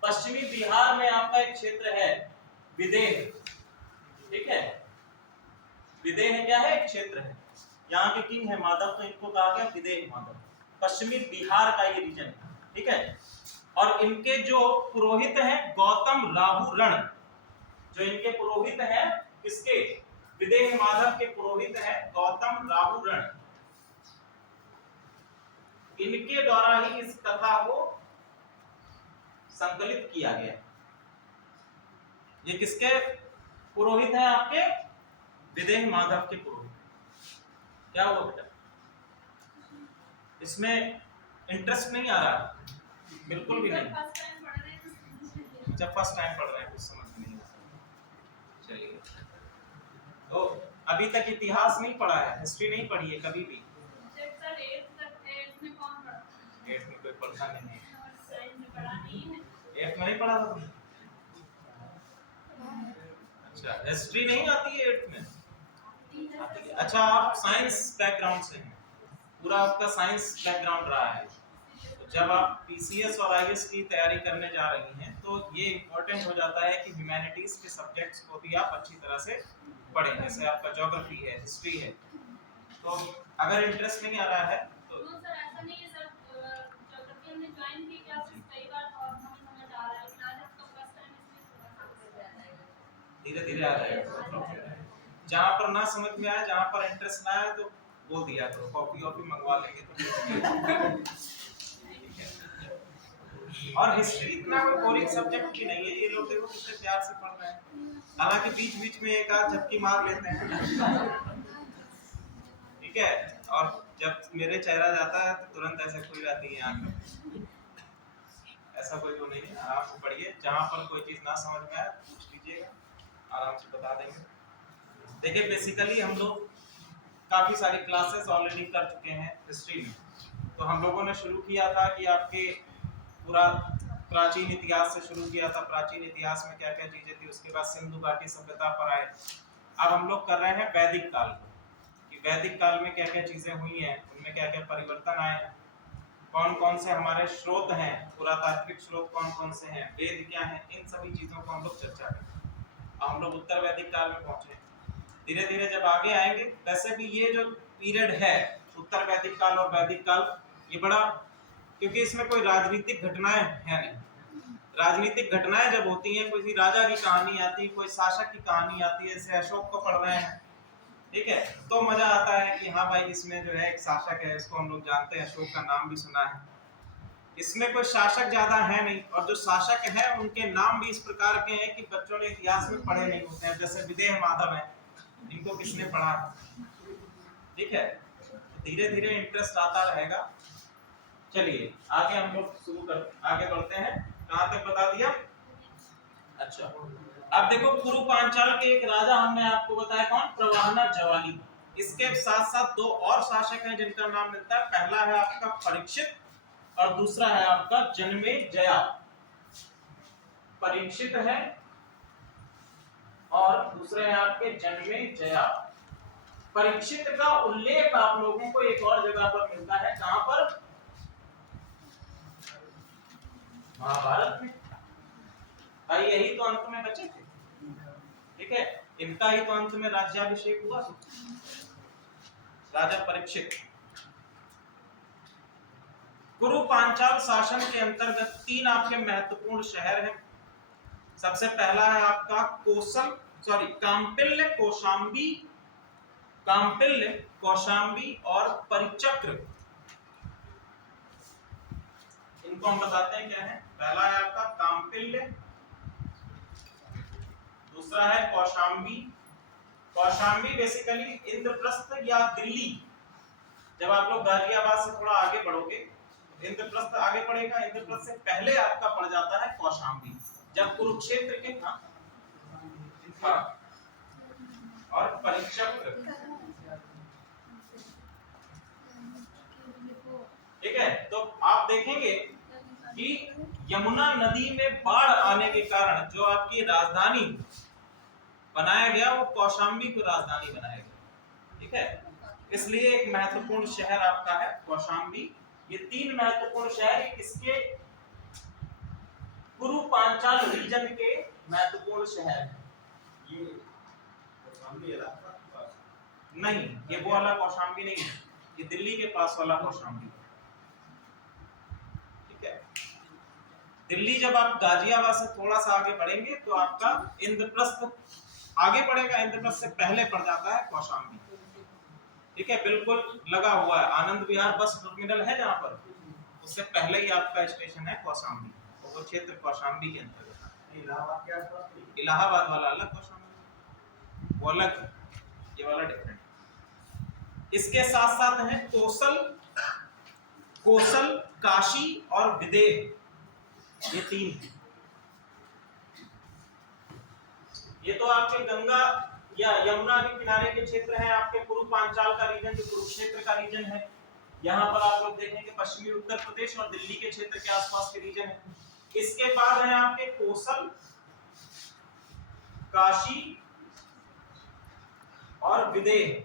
पश्चिमी बिहार में आपका एक क्षेत्र है विदेह। ठीक है, विदेह क्या है, एक क्षेत्र है, यहाँ के किंग है माधव, तो इनको कहा गया विदेह माधव। पश्चिमी बिहार का ये रीजन है। ठीक है, और इनके जो पुरोहित हैं गौतम राहु रण, जो इनके पुरोहित हैं, किसके, विदेह माधव के पुरोहित हैं गौतम राहु रण। इनके द्वारा ही इस कथा को संकलित किया गया। ये किसके पुरोहित हैं, आपके विदेह माधव के पुरोहित। क्या हुआ बेटा, इसमें इंटरेस्ट नहीं आ रहा, बिल्कुल भी नहीं। जब फर्स्ट टाइम पढ़ रहे हैं कुछ समझ नहीं आ रहा। चलिए, तो अभी तक इतिहास नहीं पढ़ा है, हिस्ट्री नहीं पढ़ी है कभी भी। एट में कोई पढ़ा नहीं है, एट में नहीं पढ़ा था तुमने? अच्छा, हिस्ट्री नहीं आती है एट में? आती है। अच्छा, आप साइंस बैकग्राउंड से हैं, पूरा आपका साइंस बैकग्राउंड रहा है, तो जब आप पीसीएस और आईएएस की तैयारी करने जा रही हैं तो ये इम्पोर्टेंट हो जाता है कि ह्यूमैनिटीज के सब्जेक्ट्स को भी आप अच्छी तरह से पढ़ें। जैसे आपका ज्योग्राफी है, हिस्ट्री है, तो अगर इंटरेस्ट नहीं आ रहा है तो सर ऐसा नहीं है सर, ज्योग्राफी हमने ज्वाइन की क्लासेस कई बार और हमें समझ आ रहा है, लेकिन आज आपका फर्स्ट टाइम इसमें थोड़ा सा धीरे धीरे आ जाएगा। जहाँ पर ना समझ में आए, जहाँ पर इंटरेस्ट ना आए तो बोल दिया करो, कॉपी वॉपी मंगवा लेंगे तो। और हिस्ट्री इतना कोई बोरिंग सब्जेक्ट भी नहीं है, ये लोग देखो कितने प्यार से पढ़ रहे हैं, हालांकि बीच बीच में एक आध झपकी मार लेते हैं। ठीक है, और जब मेरे चेहरा जाता है तो तुरंत ऐसे खुल जाती है आंखें। ऐसा कोई वो नहीं है, आराम से पढ़िए, जहाँ पर कोई चीज ना समझ में आए पूछ लीजिएगा, आराम से बता देंगे। देखिए, बेसिकली हम लोग काफी सारी क्लासेस ऑलरेडी कर चुके हैं हिस्ट्री में। तो हम लोगों ने शुरू किया था कि आपके पूरा प्राचीन इतिहास से शुरू किया था, प्राचीन इतिहास में क्या क्या चीजें थी, उसके बाद सिंधु घाटी सभ्यता पर आए। अब हम लोग कर रहे हैं वैदिक काल कि वैदिक काल में क्या क्या चीजें हुई हैं, उनमें क्या क्या परिवर्तन आए हैं, कौन कौन से हमारे स्रोत हैं, पुरातात्विक स्रोत कौन कौन से हैं, वेद क्या है, इन सभी चीजों को हम लोग चर्चा करें। अब हम लोग उत्तर वैदिक काल में पहुंचे। धीरे धीरे जब आगे आएंगे, वैसे भी ये जो पीरियड है उत्तर वैदिक काल और वैदिक काल, ये बड़ा, क्योंकि इसमें कोई राजनीतिक घटनाएं है नहीं। राजनीतिक घटनाएं जब होती हैं, किसी राजा की कहानी आती है, कोई शासक की कहानी आती है, जैसे अशोक को पढ़ रहे हैं, ठीक है, तो मजा आता है कि हाँ भाई इसमें जो है एक शासक है, इसको हम लोग जानते हैं, अशोक का नाम भी सुना है। इसमें कोई शासक ज्यादा है नहीं, और जो शासक है उनके नाम भी इस प्रकार के हैं कि बच्चों ने इतिहास में पढ़े नहीं होते हैं, जैसे विदेह माधव है, इनको किसने पढ़ा, ठीक है। धीरे धीरे इंटरेस्ट आता रहेगा। चलिए आगे हम लोग आगे बढ़ते हैं। कहां तक बता दिया? अच्छा, अब देखो कुरु पांचाल के एक राजा हमने आपको बताया, कौन? प्रवाहना जवाली। इसके साथ साथ दो और शासक हैं जिनका नाम मिलता है। पहला है आपका परीक्षित और दूसरा है आपका जन्मेजय। परीक्षित है और दूसरे हैं आपके जन्मेजय। परीक्षित का उल्लेख आप लोगों को एक और जगह पर मिलता है, कहां पर? महाभारत में। भाई यही तो अंत में बचे थे, ठीक है, इनका ही तो अंत में राज्याभिषेक हुआ, राजा परीक्षित। कुरु पांचाल शासन के अंतर्गत 3 आपके महत्वपूर्ण शहर हैं। सबसे पहला है आपका काम्पिल्य, कौशाम्बी और परिचक्र। इनको हम बताते हैं क्या है। पहला है आपका काम्पिल्य, दूसरा है कौशाम्बी। कौशाम्बी बेसिकली इंद्रप्रस्थ या दिल्ली। जब आप लोग गाजियाबाद से थोड़ा आगे बढ़ोगे, इंद्रप्रस्थ आगे पड़ेगा, इंद्रप्रस्थ से पहले आपका पड़ जाता है कौशाम्बी। जब कुरुक्षेत्र के और परिचक्र, ठीक है। तो आप देखेंगे कि यमुना नदी में बाढ़ आने के कारण जो आपकी राजधानी बनाया गया, वो कौशाम्बी को राजधानी बनाया गया, ठीक है। इसलिए एक महत्वपूर्ण शहर आपका है कौशाम्बी। ये 3 महत्वपूर्ण शहर किसके? कुरु पांचाल रीजन के महत्वपूर्ण शहर हैं। ये कौशाम्बी इलाका के पास नहीं, ये वो वाला कौशाम्बी नहीं है, ये दिल्ली के पास वाला कौशाम्बी, ठीक है। दिल्ली जब आप गाजियाबाद से थोड़ा सा आगे बढ़ेंगे तो आपका इंद्रप्रस्थ आगे पड़ेगा, इंद्रप्रस्थ से पहले पड़ जाता है कौशाम्बी, ठीक है। बिल्कुल लगा हुआ है, आनंद विहार बस टर्मिनल है जहां पर, उससे पहले ही आपका स्टेशन है कौशाम्बी, और वो क्षेत्र कौशाम्बी के अंतर्गत है। इलाहाबाद के आसपास इलाहाबाद वाला अलग कौशाम्बी, वो अलग, ये वाला डिफरेंट। इसके साथ साथ है कोसल, काशी और विदेह, ये 3 हैं। ये तो आपके गंगा या यमुना के किनारे के क्षेत्र हैं, आपके कुरु पांचाल का रीजन जो कुरुक्षेत्र का रीजन है। यहाँ पर आप लोग देखेंगे पश्चिमी उत्तर प्रदेश और दिल्ली के क्षेत्र के आसपास के रीजन है। इसके बाद है आपके कोसल, काशी और विदेह।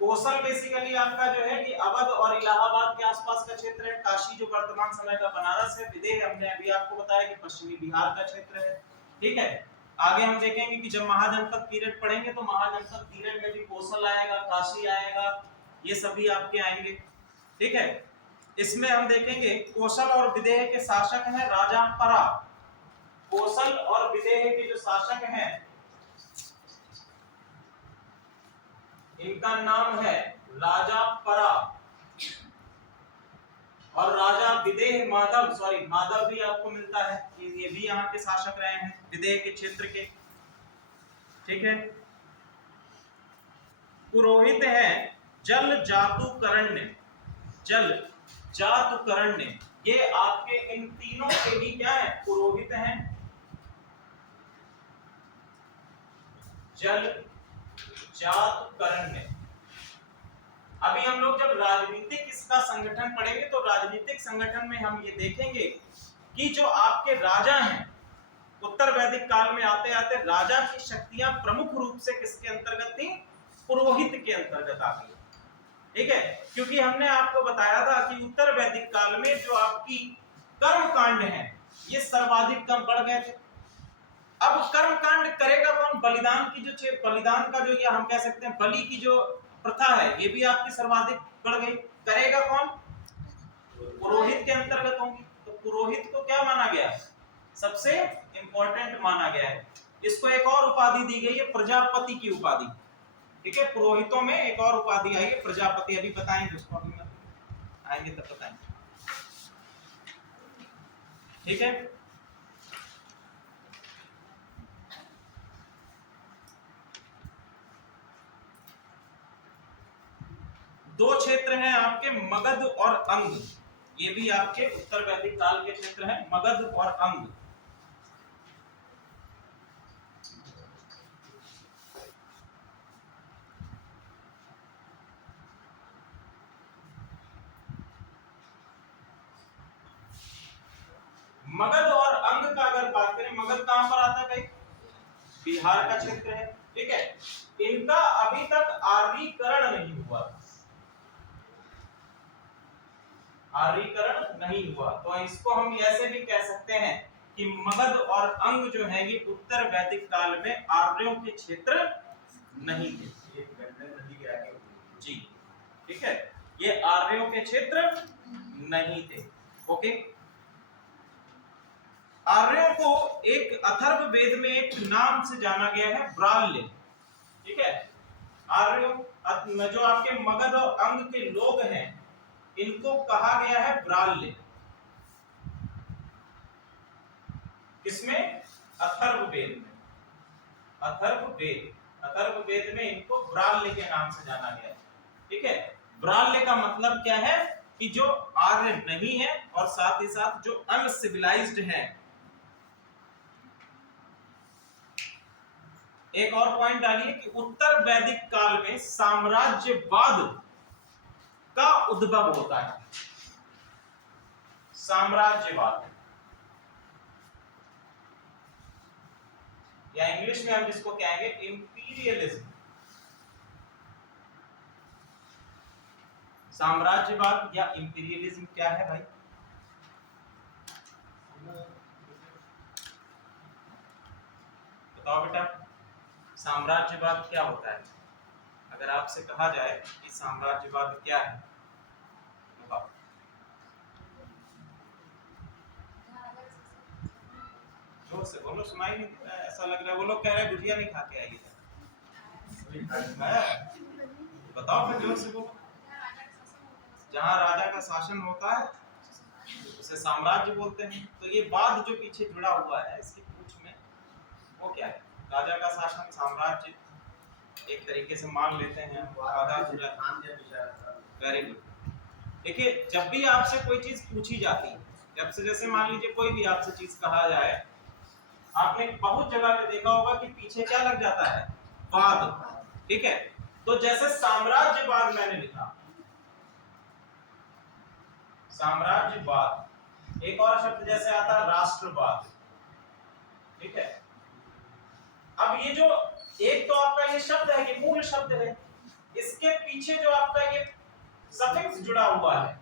कोसल बेसिकली आपका जो है कि अवध और इलाहाबाद के आसपास का क्षेत्र है। काशी जो वर्तमान समय का बनारस है। विदेह हमने अभी आपको बताया कि पश्चिमी बिहार का क्षेत्र है, ठीक है। आगे हम देखेंगे कि जब महाजनपद पीरियड पढ़ेंगे तो महाजनपद पीरियड में भी कोसल आएगा, काशी आएगा, ये सभी आपके आएंगे, ठीक है। इसमें हम देखेंगे कोसल और विदेह के शासक हैं राजा परा। कोसल और विदेह के जो शासक हैं इनका नाम है राजा परा, और राजा विदेह माधव भी आपको मिलता है, ये भी यहाँ के शासक रहे हैं विदेह के क्षेत्र के, ठीक है। पुरोहित है जल जातुकरण्य, ये आपके इन तीनों के भी क्या है? पुरोहित हैं। जल जातुकरण्य, अभी हम लोग जब राजनीतिक इसका संगठन पढ़ेंगे तो राजनीतिक संगठन में हम ये देखेंगे कि जो आपके राजा हैं उत्तर वैदिक काल में आते आते राजा की शक्तियां प्रमुख रूप से किसके अंतर्गत थी? पुरोहित के अंतर्गत आती है। ठीक है, क्योंकि हमने आपको बताया था कि उत्तर वैदिक काल में जो आपकी कर्म कांड है ये सर्वाधिक कम बढ़ गए थे। अब कर्म कांड करेगा कौन? बलिदान की जो बलिदान का जो ये हम कह सकते हैं बलि की जो प्रथा है ये भी आपकी सर्वाधिक बढ़ गई। करेगा कौन? पुरोहित के अंतर्गत होंगी। तो पुरोहित को क्या माना गया? सबसे इंपॉर्टेंट माना गया है। इसको एक और उपाधि दी गई है, प्रजापति की उपाधि। ठीक है, पुरोहितों में एक और उपाधि आई है प्रजापति। अभी बताएंगे उसको, अभी आएंगे तब बताएंगे। ठीक है, दो क्षेत्र हैं आपके मगध और अंग। ये भी आपके उत्तर वैदिक काल के क्षेत्र हैं, मगध और अंग। मगध और अंग का अगर बात करें, मगध कहां पर आता है भाई? बिहार का क्षेत्र है। ठीक है, इनका अभी तक आर्यीकरण नहीं हुआ, आर्यीकरण नहीं हुआ। तो इसको हम ऐसे भी कह सकते हैं कि मगध और अंग जो है ये उत्तर वैदिक काल में आर्यों के क्षेत्र नहीं थे। ये गंगा नदी के आगे जी, ठीक है, ये आर्यों के क्षेत्र नहीं थे। ओके, आर्यों को एक अथर्ववेद में एक नाम से जाना गया है, ब्राह्ल्य। ठीक है, आर्यों जो आपके मगध और अंग के लोग हैं इनको कहा गया है ब्राह्ल्य। किसमें? अथर्ववेद में। अथर्ववेद में इनको ब्राह्ल्य के नाम से जाना गया है। ठीक है, ब्राह्ल्य का मतलब क्या है कि जो आर्य नहीं है और साथ ही साथ जो अनसिविलाइज्ड है। एक और पॉइंट डालिए कि उत्तर वैदिक काल में साम्राज्यवाद का उद्भव होता है। साम्राज्यवाद, या इंग्लिश में हम जिसको कहेंगे इंपीरियलिज्म। साम्राज्यवाद या इंपीरियलिज्म क्या है भाई? बताओ बेटा, साम्राज्यवाद क्या होता है? अगर आपसे कहा जाए कि साम्राज्यवाद क्या है, बताओ। जोर से बोलो, सुनाई नहीं देता है, ऐसा लग रहा है वो लोग कह रहे हैं गुजिया नहीं खा के आइए। बताओ फिर, जोर से बोलो। जहाँ राजा का शासन होता है उसे साम्राज्य बोलते हैं। तो ये वाद जो पीछे जुड़ा हुआ है इसकी पूछ में वो क्या है? राजा का शासन, साम्राज्य एक तरीके से मान लेते हैं। Very good. देखिए, जब भी आपसे कोई चीज पूछी जाती है, जब से जैसे मान लीजिए कोई भी आपसे चीज कहा जाए, आपने बहुत जगह पे देखा होगा कि पीछे क्या लग जाता है? वाद। ठीक है, तो जैसे साम्राज्यवाद मैंने लिखा, साम्राज्यवाद। एक और शब्द जैसे आता है राष्ट्रवाद। ठीक है, अब ये जो एक तो आपका ये शब्द है, ये मूल शब्द है, इसके पीछे जो आपका ये सफिक्स जुड़ा हुआ है,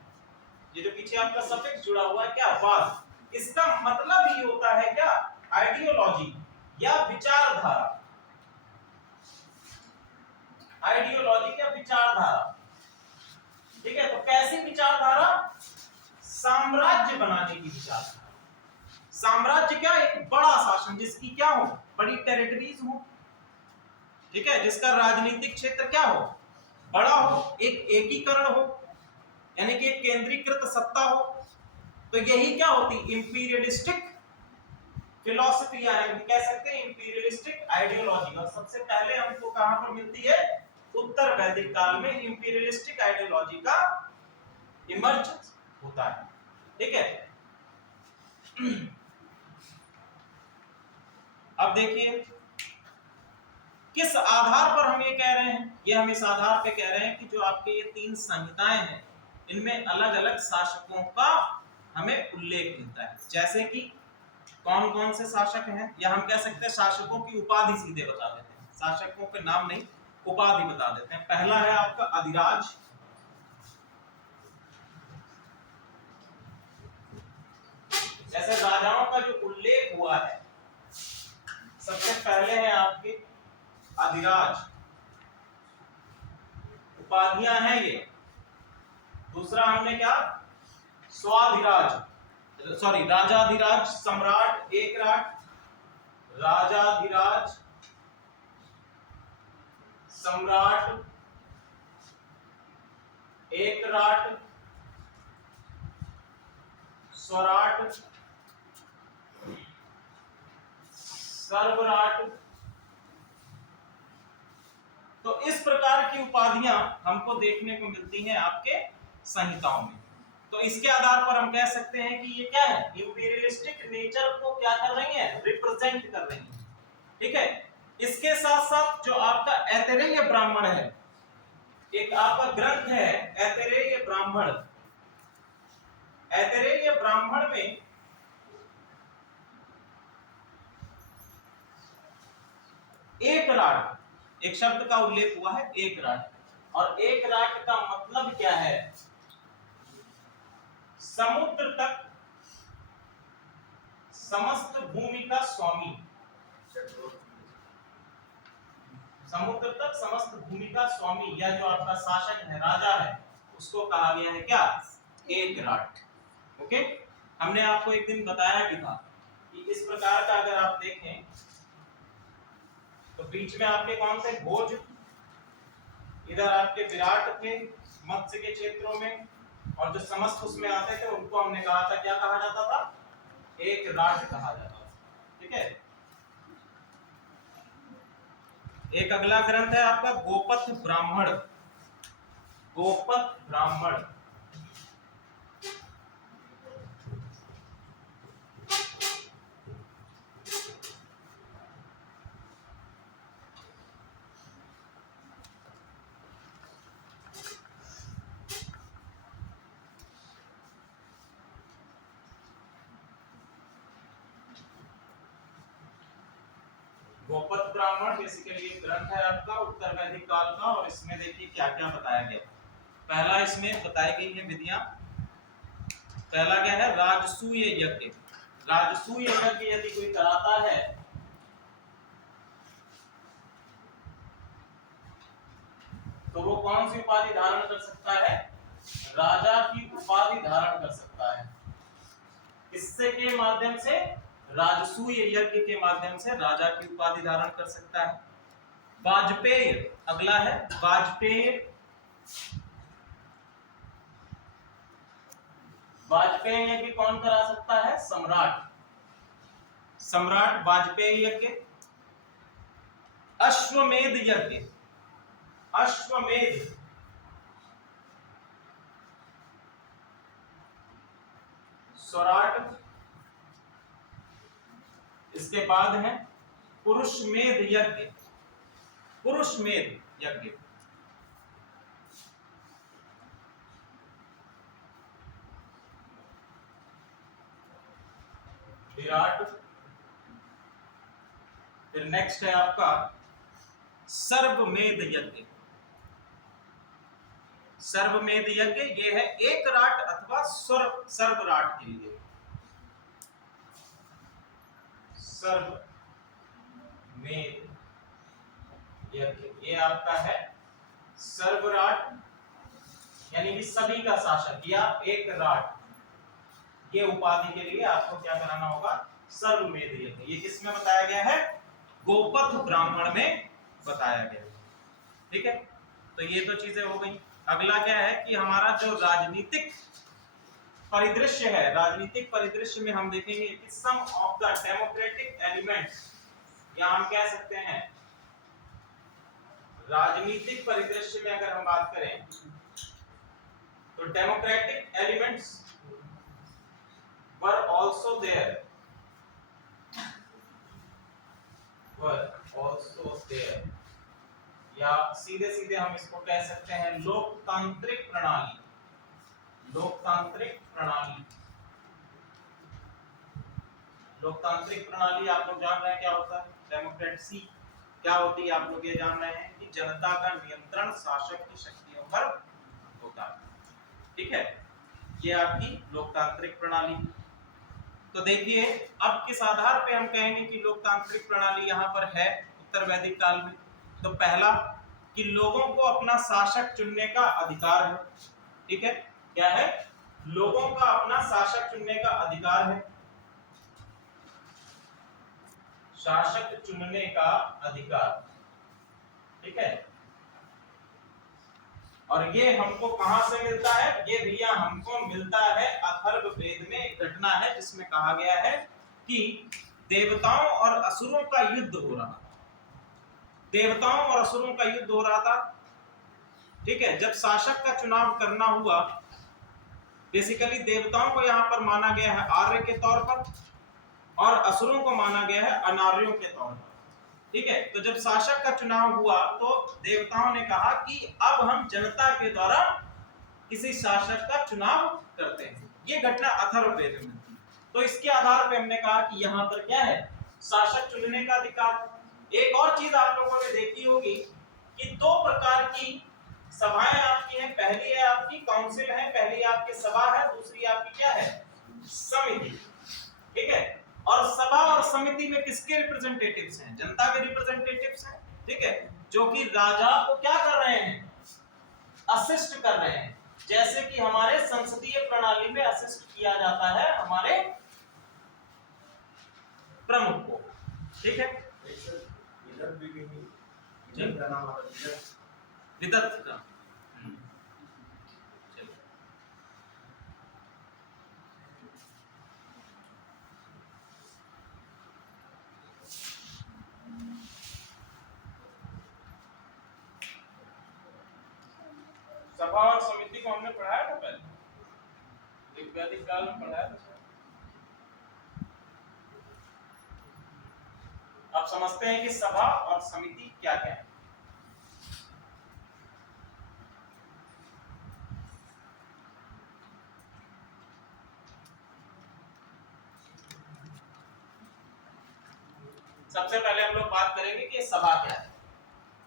ये जो पीछे आपका सफिक्स जुड़ा हुआ है क्या? वाद। इसका मतलब ही होता है क्या? आइडियोलॉजी या विचारधारा। आइडियोलॉजी या विचारधारा। ठीक है, तो कैसी विचारधारा? साम्राज्य बनाने की विचारधारा। साम्राज्य क्या? एक बड़ा शासन जिसकी क्या हो? बड़ी टेरिटरीज हो। ठीक है, जिसका राजनीतिक क्षेत्र क्या हो? बड़ा हो, एक एकीकरण हो, यानी कि एक केंद्रीकृत सत्ता हो। तो यही क्या होती? इंपीरियलिस्टिक फिलॉसफी, यानी कह सकते हैं इंपीरियलिस्टिक आइडियोलॉजी। और सबसे पहले हमको कहां पर मिलती है? उत्तर वैदिक काल में इंपीरियलिस्टिक आइडियोलॉजी का इमर्जेंस होता है। ठीक है, अब देखिए, किस आधार पर हम ये कह रहे हैं? ये हम इस आधार पे कह रहे हैं कि जो आपके ये 3 संहिताएं हैं, इनमें अलग अलग शासकों का हमें उल्लेख मिलता है। जैसे कि कौन कौन से शासक हैं, या हम कह सकते हैं शासकों की उपाधि सीधे बता देते हैं, शासकों के नाम नहीं, उपाधि बता देते हैं। पहला है आपका अधिराज, जैसे राजाओं का जो उल्लेख हुआ है, सबसे पहले है आपके अधिराज, उपाधियां हैं ये। दूसरा हमने क्या, स्वाधिराज, सॉरी राजाधिराज, सम्राट, एकराट, राजाधिराज, सम्राट, एकराट, स्वराट, सर्वराट। तो इस प्रकार की उपाधियां हमको देखने को मिलती हैं आपके संहिताओं में। तो इसके आधार पर हम कह सकते हैं कि ये क्या है, इंपीरियलिस्टिक नेचर को क्या कर रही है, रिप्रेजेंट कर रही है। ठीक है। इसके साथ साथ जो आपका ऐतरेय ब्राह्मण है, एक आपका ग्रंथ है ऐतरेय ब्राह्मण। ऐतरेय ब्राह्मण में एकराट, एक शब्द का उल्लेख हुआ है, एकराट। और एकराट का मतलब क्या है, समुद्र तक समस्त भूमि का स्वामी। समुद्र तक समस्त भूमि का स्वामी, या जो आपका शासक है, राजा है, उसको कहा गया है क्या, एकराट। ओके। हमने आपको एक दिन बताया भी था कि इस प्रकार का अगर आप देखें तो बीच में आपके कौन से भोज, इधर आपके विराट थे मत्स्य के क्षेत्रों में, और जो समस्त उसमें आते थे उनको हमने कहा था, क्या कहा जाता था, एकराट कहा जाता था। ठीक है। एक अगला ग्रंथ है आपका गोपथ ब्राह्मण। गोपथ ब्राह्मण, गोपथ ब्राह्मण बेसिकली एक ग्रंथ है आपका उत्तर वैदिक काल का, और इसमें देखिए क्या क्या बताया गया। पहला इसमें बताई गई है विधियां। पहला क्या है, राजसूय यज्ञ। राजसूय यज्ञ यदि कोई कराता है तो वो कौन सी उपाधि धारण कर सकता है, राजा की उपाधि धारण कर सकता है। किससे के माध्यम से, राजसूय यज्ञ के माध्यम से राजा की उपाधि धारण कर सकता है। वाजपेय अगला है, वाजपेय। वाजपेय यज्ञ कौन करा सकता है, सम्राट। सम्राट वाजपेय यज्ञ। अश्वमेध यज्ञ, अश्वमेध, स्वराट। इसके बाद है पुरुषमेध यज्ञ, पुरुषमेध यज्ञ। विराट। फिर नेक्स्ट है आपका सर्वमेध यज्ञ। सर्वमेध यज्ञ ये है एकराट अथवा सर्वराट के लिए। सर्वमेध यज्ञ ये आपका है सर्वराट, यानी कि सभी का शासक, या एकराट। ये उपाधि के लिए आपको क्या कराना होगा, सर्वमेध यज्ञ। ये किसमें बताया गया है, गोपथ ब्राह्मण में बताया गया है। ठीक है। तो ये तो चीजें हो गई। अगला क्या है कि हमारा जो राजनीतिक परिदृश्य है, राजनीतिक परिदृश्य में हम देखेंगे कि सम ऑफ द डेमोक्रेटिक एलिमेंट्स, या हम कह सकते हैं राजनीतिक परिदृश्य में अगर हम बात करें तो democratic elements were also there, were also there या सीधे सीधे हम इसको कह सकते हैं लोकतांत्रिक प्रणाली। लोकतांत्रिक प्रणाली, लोकतांत्रिक प्रणाली आप लोग जान रहे हैं क्या होता है? डेमोक्रेसी क्या होती है आप लोग ये जान रहे हैं कि जनता का नियंत्रण शासक की शक्तियों पर होता है। ठीक है, ये आपकी लोकतांत्रिक प्रणाली। तो देखिए अब किस आधार पे हम कहेंगे कि लोकतांत्रिक प्रणाली यहाँ पर है उत्तर वैदिक काल में। तो पहला कि लोगों को अपना शासक चुनने का अधिकार है। ठीक है, क्या है? लोगों का अपना शासक चुनने का अधिकार है। शासक चुनने का अधिकार, ठीक है। और ये हमको कहां से मिलता है? ये भैया हमको मिलता है अथर्ववेद में। एक घटना है जिसमें कहा गया है कि देवताओं और असुरों का युद्ध हो रहा था। देवताओं और असुरों का युद्ध हो रहा था, ठीक है। जब शासक का चुनाव करना हुआ, बेसिकली देवताओं को यहाँ पर माना गया है आर्य के तौर पर और असुरों को माना गया है अनार्यों के तौर पर। ठीक है, तो जब शासक का चुनाव हुआ तो देवताओं ने कहा कि अब हम जनता के द्वारा किसी शासक का चुनाव करते हैं। ये घटना अथर्ववेद में थी। तो इसके आधार पे हमने कहा कि यहाँ पर क्या है? शासक चुनने का अधिकार। एक और चीज आप लोगों ने देखी होगी कि दो प्रकार की सभाएं आपकी हैं। पहली है आपकी काउंसिल है, पहली आपकी सभा है, दूसरी आपकी क्या है? समिति। ठीक है, और सभा और समिति में किसके रिप्रेजेंटेटिव्स हैं? जनता के रिप्रेजेंटेटिव्स हैं। ठीक है, जो कि राजा को क्या कर रहे हैं? असिस्ट कर रहे हैं। जैसे कि हमारे संसदीय प्रणाली में असिस्ट किया जाता है हमारे प्रमुख को। ठीक है, विदत का सभा और समिति को हमने पढ़ाया था पहले, एक वैदिक काल में पढ़ाया था। आप समझते हैं कि सभा और समिति क्या क्या है? सबसे पहले हम लोग बात करेंगे कि सभा क्या है।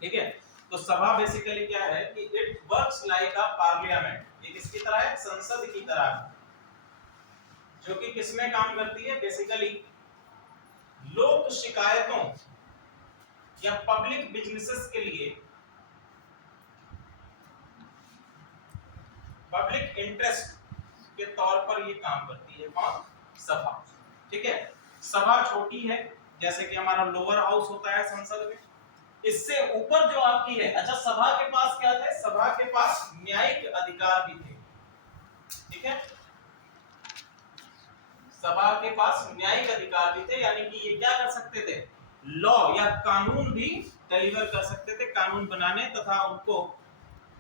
ठीक है, तो सभा बेसिकली क्या है कि it works like a parliament. ये किसकी तरह है? संसद की तरह, जो कि किसमें काम करती है? बेसिकली लोक शिकायतों या पब्लिक बिजनेसेस के लिए, पब्लिक इंटरेस्ट के तौर पर ये काम करती है। कौन? सभा। ठीक है, सभा छोटी है, जैसे कि हमारा लोअर हाउस होता है संसद में। इससे ऊपर जो आपकी है, अच्छा सभा के पास क्या थे? सभा के पास न्यायिक अधिकार भी थे। ठीक है, सभा के पास न्यायिक अधिकार भी थे, यानी कि ये क्या कर सकते थे? लॉ या कानून भी डिलीवर कर सकते थे, कानून बनाने तथा उनको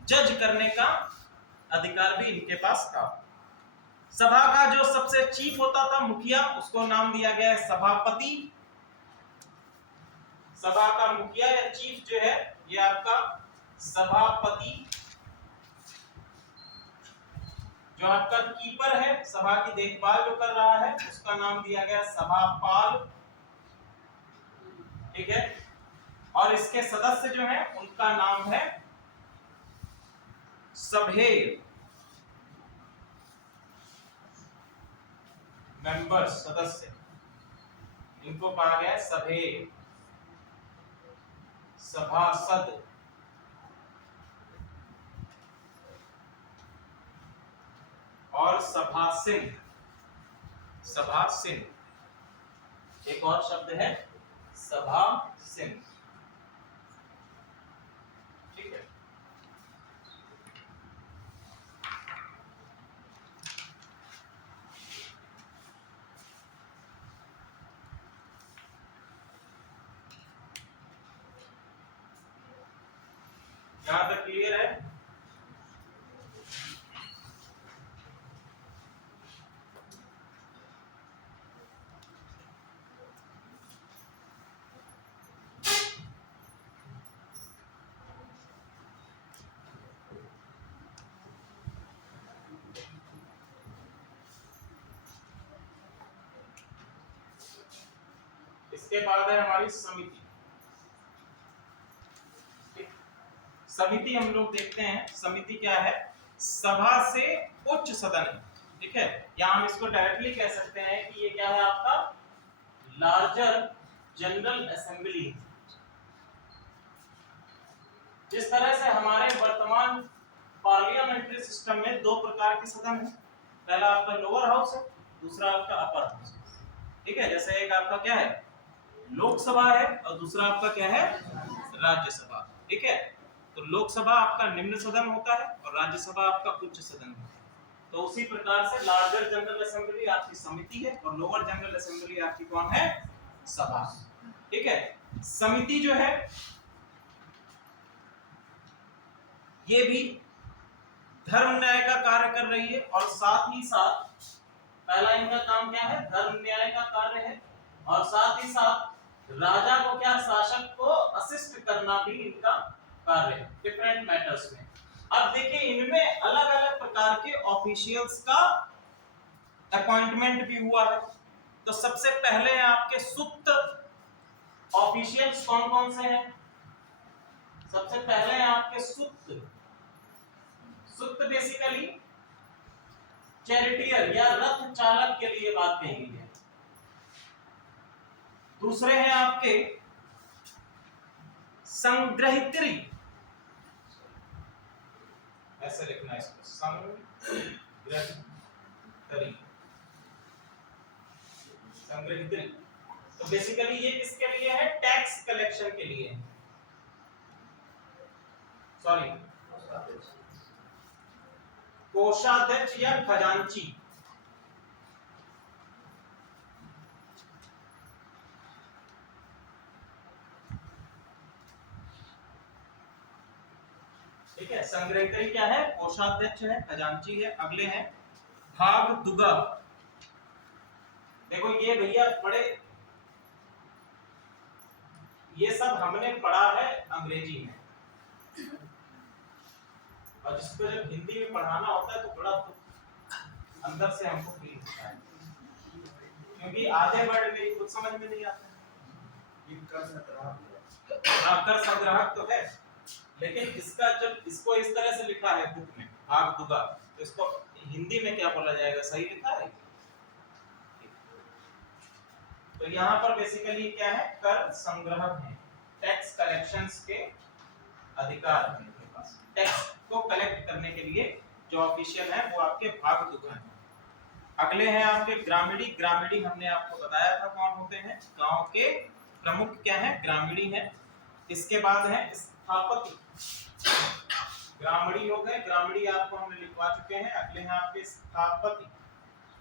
जज करने का अधिकार भी इनके पास था। सभा का जो सबसे चीफ होता था, मुखिया, उसको नाम दिया गया है सभापति। सभा का मुखिया या चीफ जो है ये आपका सभापति। जो आपका कीपर है, सभा की देखभाल जो कर रहा है, उसका नाम दिया गया सभापाल। ठीक है, और इसके सदस्य जो हैं उनका नाम है सभेय। मेंबर्स, सदस्य, इनको कहा गया सभेय। सभासद, और सभासीन। सभासीन, एक और शब्द है सभासीन। ठीक है, यहां तक क्लियर है? इसके बाद है हमारी समिति। समिति हम लोग देखते हैं, समिति क्या है? सभा से उच्च सदन है, ठीक है। या हम इसको डायरेक्टली कह सकते हैं कि ये क्या है आपका लार्जर जनरल असेंबली। जिस तरह से हमारे वर्तमान पार्लियामेंट्री सिस्टम में दो प्रकार के सदन हैं, पहला आपका लोअर हाउस है, दूसरा आपका अपर हाउस है, ठीक है। जैसे एक आपका क्या है लोकसभा है और दूसरा आपका क्या है राज्यसभा, ठीक है। तो लोकसभा आपका निम्न सदन होता है और राज्यसभा आपका उच्च सदन होता है। तो उसी प्रकार से लार्जर जनरल असेंबली आपकी समिति है और लोअर जनरल असेंबली आपकी कौन है? सभा, ठीक है। समिति जो है ये भी धर्म न्याय का कार्य कर रही है और साथ ही साथ पहला इनका काम क्या है? धर्म न्याय का कार्य है और साथ ही साथ राजा को क्या शासक को असिस्ट करना भी इनका कार्य है डिफरेंट मैटर्स में। अब देखिए इनमें अलग अलग प्रकार के ऑफिशियल्स का अपॉइंटमेंट भी हुआ है। तो सबसे पहले हैं आपके सुप्त ऑफिशियल्स कौन कौन से हैं? सबसे पहले हैं आपके सुप्त। सुप्त बेसिकली चैरिटियर या रथ चालक के लिए बात कही गई है। दूसरे हैं आपके संग्रहित्री, ऐसे लिखना है इसको, संग्रहित्री। तो बेसिकली ये किसके लिए है? टैक्स कलेक्शन के लिए, सॉरी कोषाध्यक्ष या खजांची। ठीक है, संग्रहित्री क्या है? कोषाध्यक्ष है, खजांची है। अगले हैं भागदुगा। देखो ये भैया बड़े, ये सब हमने पढ़ा है अंग्रेजी में और जिसको जब हिंदी में पढ़ाना होता है तो बड़ा अंदर से हमको फील होता है, क्योंकि आधे वर्ड मेरी खुद समझ में नहीं आते। कर संग्राहक तो है, लेकिन इसका जब इसको इस तरह से लिखा है बुक में भागदुगा, तो इसको हिंदी में क्या बोला जाएगा? सही लिखा है। तो यहाँ पर बेसिकली क्या है? कर संग्रहक है, टैक्स कलेक्शंस के अधिकार है इनके पास। टैक्स को कलेक्ट करने के लिए जो ऑफिशियल है वो आपके भागदुगा हैं। अगले हैं आपके ग्रामीणी। ग्रामीणी हमने आपको बताया था कौन होते हैं? गांव के प्रमुख क्या है? ग्रामीणी है। इसके बाद है स्थापति। ग्रामीणी हो गए, ग्रामीणी आपको हमने लिखवा चुके हैं। अगले हैं आपके स्थापति।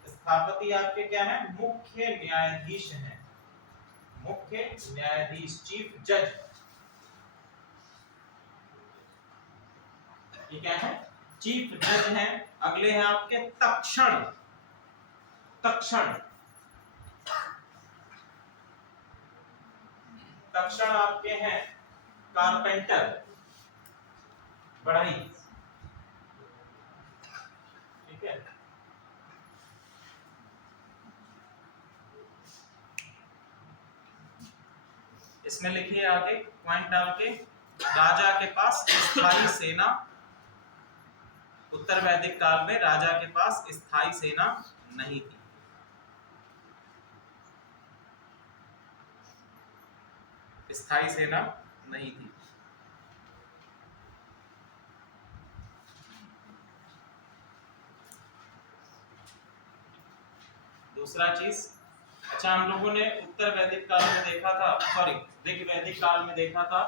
स्थापति आपके क्या है? मुख्य न्यायाधीश हैं, मुख्य न्यायाधीश, चीफ जज। ये क्या है? चीफ जज हैं। अगले हैं आपके तक्षण। तक्षण, तक्षण आपके हैं कारपेंटर, बढ़ई, ठीक है। इसमें लिखिए आगे पॉइंट डाल के, राजा के पास स्थायी सेना, उत्तर वैदिक काल में राजा के पास स्थायी सेना नहीं थी। स्थायी सेना नहीं थी। दूसरा चीज, अच्छा हम लोगों ने उत्तर वैदिक काल में देखा था, सॉरी ऋग वैदिक काल में देखा था।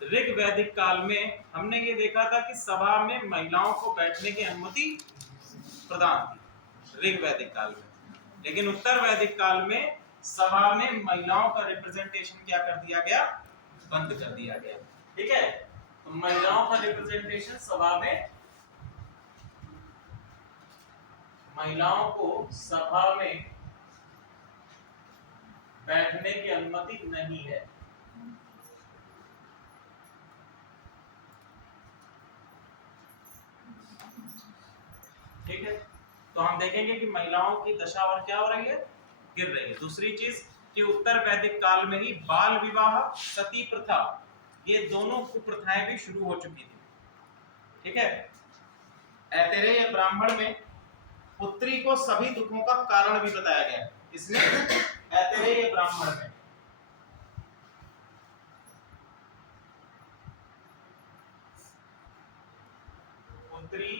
ऋग वैदिक काल में हमने ये देखा था कि सभा में महिलाओं को बैठने की अनुमति प्रदान थी ऋग वैदिक काल में, लेकिन उत्तर वैदिक काल में सभा में महिलाओं का रिप्रेजेंटेशन क्या कर दिया गया? बंद कर दिया गया, ठीक है। तो महिलाओं का रिप्रेजेंटेशन सभा में, महिलाओं को सभा में बैठने की अनुमति नहीं है। ठीक है, तो हम देखेंगे कि महिलाओं की दशा और क्या हो रही है? गिर रही है। दूसरी चीज, कि उत्तर वैदिक काल में ही बाल विवाह, सती प्रथा, ये दोनों कुप्रथाएं भी शुरू हो चुकी थी। ठीक है। ऐतरेय ब्राह्मण में पुत्री को सभी दुखों का कारण भी बताया गया है। इसमें ऐतरेय ब्राह्मण में पुत्री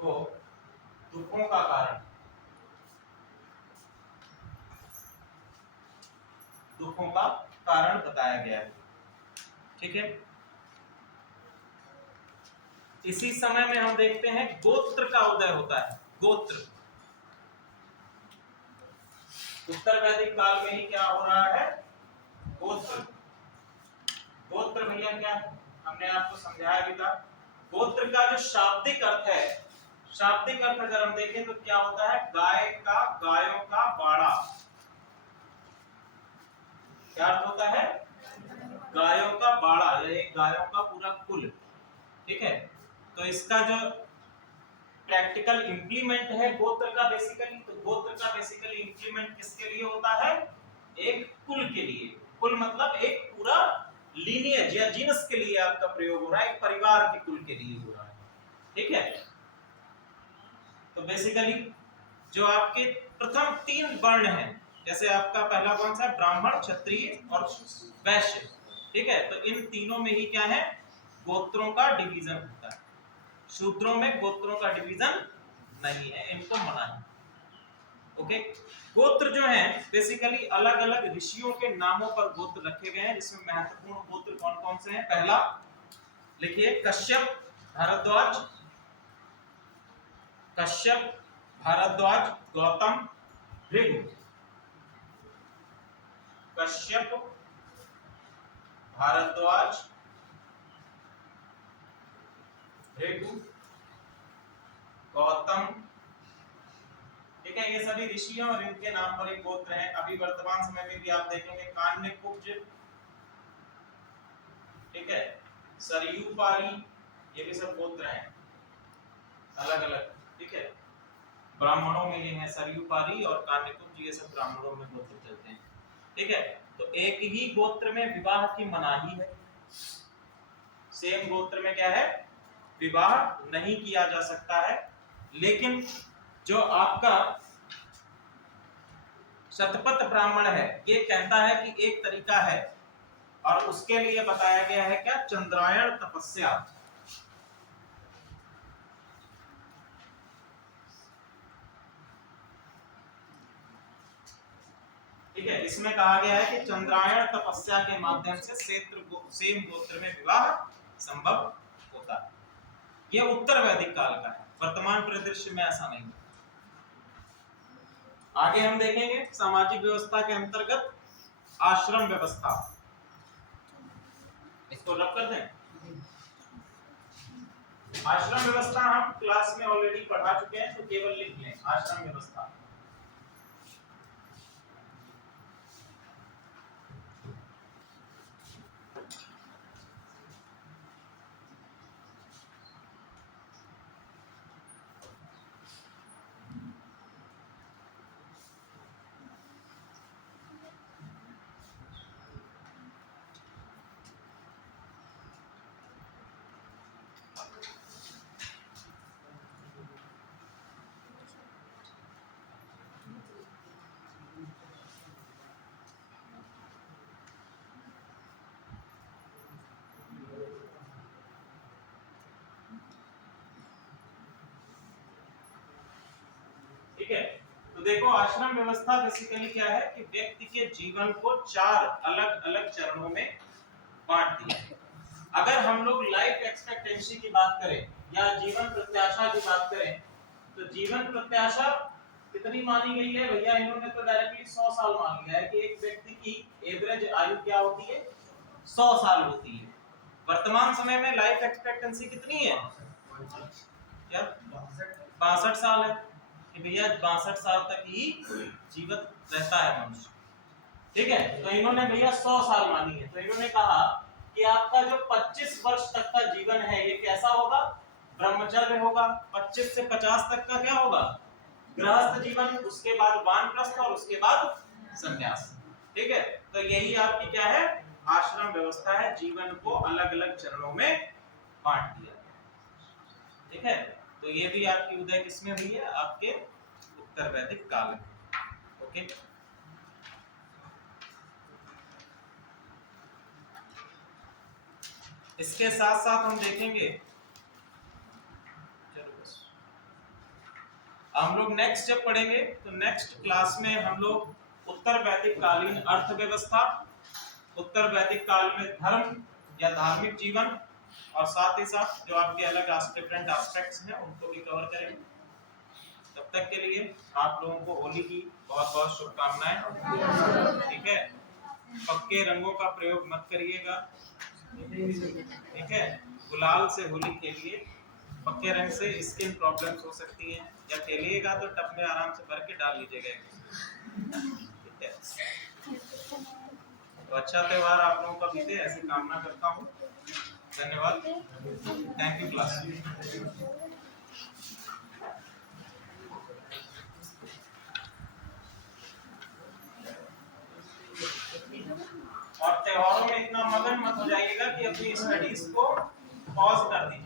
को दुखों का कारण, दुखों का कारण बताया गया है। ठीक है। इसी समय में हम देखते हैं गोत्र का उदय होता है। गोत्र उत्तर वैदिक काल में ही क्या हो रहा है? गोत्र। गोत्र भैया क्या हमने आपको समझाया भी था। गोत्र का जो शाब्दिक अर्थ है, शाब्दिक अर्थ अगर हम देखें तो क्या होता है? गाय का, गायों का बाड़ा। क्या अर्थ होता है? गायों का बाड़ा, यानी गायों का पूरा कुल। ठीक है। तो इसका जो प्रैक्टिकल इंप्लीमेंट है गोत्र का बेसिकली, तो गोत्र का बेसिकली इंप्लीमेंट किसके लिए होता है? एक कुल के लिए। कुल मतलब एक पूरा लीनिएज या जीनस के लिए आपका प्रयोग हो रहा है, एक परिवार के कुल के लिए हो रहा है। ठीक है। तो बेसिकली जो आपके प्रथम 3 वर्ण हैं, जैसे आपका पहला कौन सा? ब्राह्मण, क्षत्रिय और वैश्य। ठीक है। तो इन तीनों में ही क्या है? गोत्रों का डिवीजन होता है। शूद्रों में गोत्रों का डिवीजन नहीं है, इनको मना है। ओके। गोत्र जो है बेसिकली अलग अलग ऋषियों के नामों पर गोत्र रखे गए हैं, जिसमें महत्वपूर्ण गोत्र कौन कौन से हैं? पहला लिखिए, कश्यप, भारद्वाज, कश्यप, भारद्वाज, गौतम, भृगु। कश्यप, भारद्वाज, भृगु, गौतम। ठीक है। ये सभी ऋषि हैं और इनके नाम पर एक गोत्र है। अभी वर्तमान समय में भी आप देखेंगे कान्यकुब्ज, ठीक है, सरयूपाली, ये भी सब गोत्र हैं अलग अलग। ठीक है। ब्राह्मणों में ये है सरयूपाली और कान्यकुब्ज, ये सब ब्राह्मणों में गोत्र चलते हैं। ठीक है। तो एक ही गोत्र में विवाह की मनाही है। सेम गोत्र में क्या है? विवाह नहीं किया जा सकता है। लेकिन जो आपका शतपथ ब्राह्मण है, ये कहता है कि एक तरीका है, और उसके लिए बताया गया है क्या? चंद्रायण तपस्या। ठीक है। इसमें कहा गया है कि चंद्रायण तपस्या के माध्यम से सेम गोत्र में विवाह संभव होता है। यह उत्तर वैदिक काल का है, वर्तमान परिदृश्य में ऐसा नहीं। आगे हम देखेंगे सामाजिक व्यवस्था के अंतर्गत आश्रम व्यवस्था। इसको रख कर दें। आश्रम व्यवस्था हम क्लास में ऑलरेडी पढ़ा चुके हैं, तो केवल लिख लें आश्रम व्यवस्था। ठीक है। तो देखो आश्रम व्यवस्था बेसिकली क्या है कि व्यक्ति के जीवन को 4 अलग अलग चरणों में बांट दिया है। अगर हम लोग लाइफ एक्सपेक्टेंसी की बात करें या जीवन प्रत्याशा की बात करें, तो जीवन प्रत्याशा कितनी मानी गई है भैया? इन्होंने तो डायरेक्टली 100 साल मान लिया है कि एक व्यक्ति की एवरेज आयु क्या होती है? 100 साल होती है। वर्तमान समय में लाइफ एक्सपेक्टेंसी कितनी है? क्या 62 साल है कि भैया 62 साल तक ही जीवित रहता है मनुष्य। ठीक है। तो इन्होंने भैया 100 साल मानी है। तो इन्होंने कहा कि आपका जो 25 वर्ष तक का जीवन है ये कैसा होगा? ब्रह्मचर्य होगा। 25 से 50 तक का क्या होगा? गृहस्थ जीवन, उसके बाद वानप्रस्थ और उसके बाद संन्यास। ठीक है, तो यही आपकी क्या है, आश्रम व्यवस्था है। जीवन को अलग अलग चरणों में बांट दिया। ठीक है, तो ये भी आपकी उदय किसमें हुई है, आपके उत्तर वैदिक काल में। ओके, इसके साथ साथ हम देखेंगे, चलो बस हम लोग नेक्स्ट जब पढ़ेंगे तो नेक्स्ट क्लास में हम लोग उत्तर वैदिक कालीन अर्थव्यवस्था, उत्तर वैदिक काल में धर्म या धार्मिक जीवन, और साथ ही साथ जो आपके अलग डिफरेंट एस्पेक्ट्स हैं उनको भी कवर करेंगे। तब तक के लिए आप लोगों को होली की बहुत बहुत शुभकामनाएं। ठीक है, पक्के रंगों का प्रयोग मत करिएगा। ठीक है, गुलाल से होली खेलिए, पक्के रंग से स्किन प्रॉब्लम्स हो सकती हैं, या खेलिएगा तो टब में आराम से भर के डाल लीजिएगा। ठीक है, तो अच्छा त्योहार आप लोगों का बीते ऐसी कामना करता हूँ। धन्यवाद, थैंक यू क्लास। और त्योहारों में इतना मगन मत हो जाइएगा कि अपनी स्टडीज को पॉज कर दीजिए।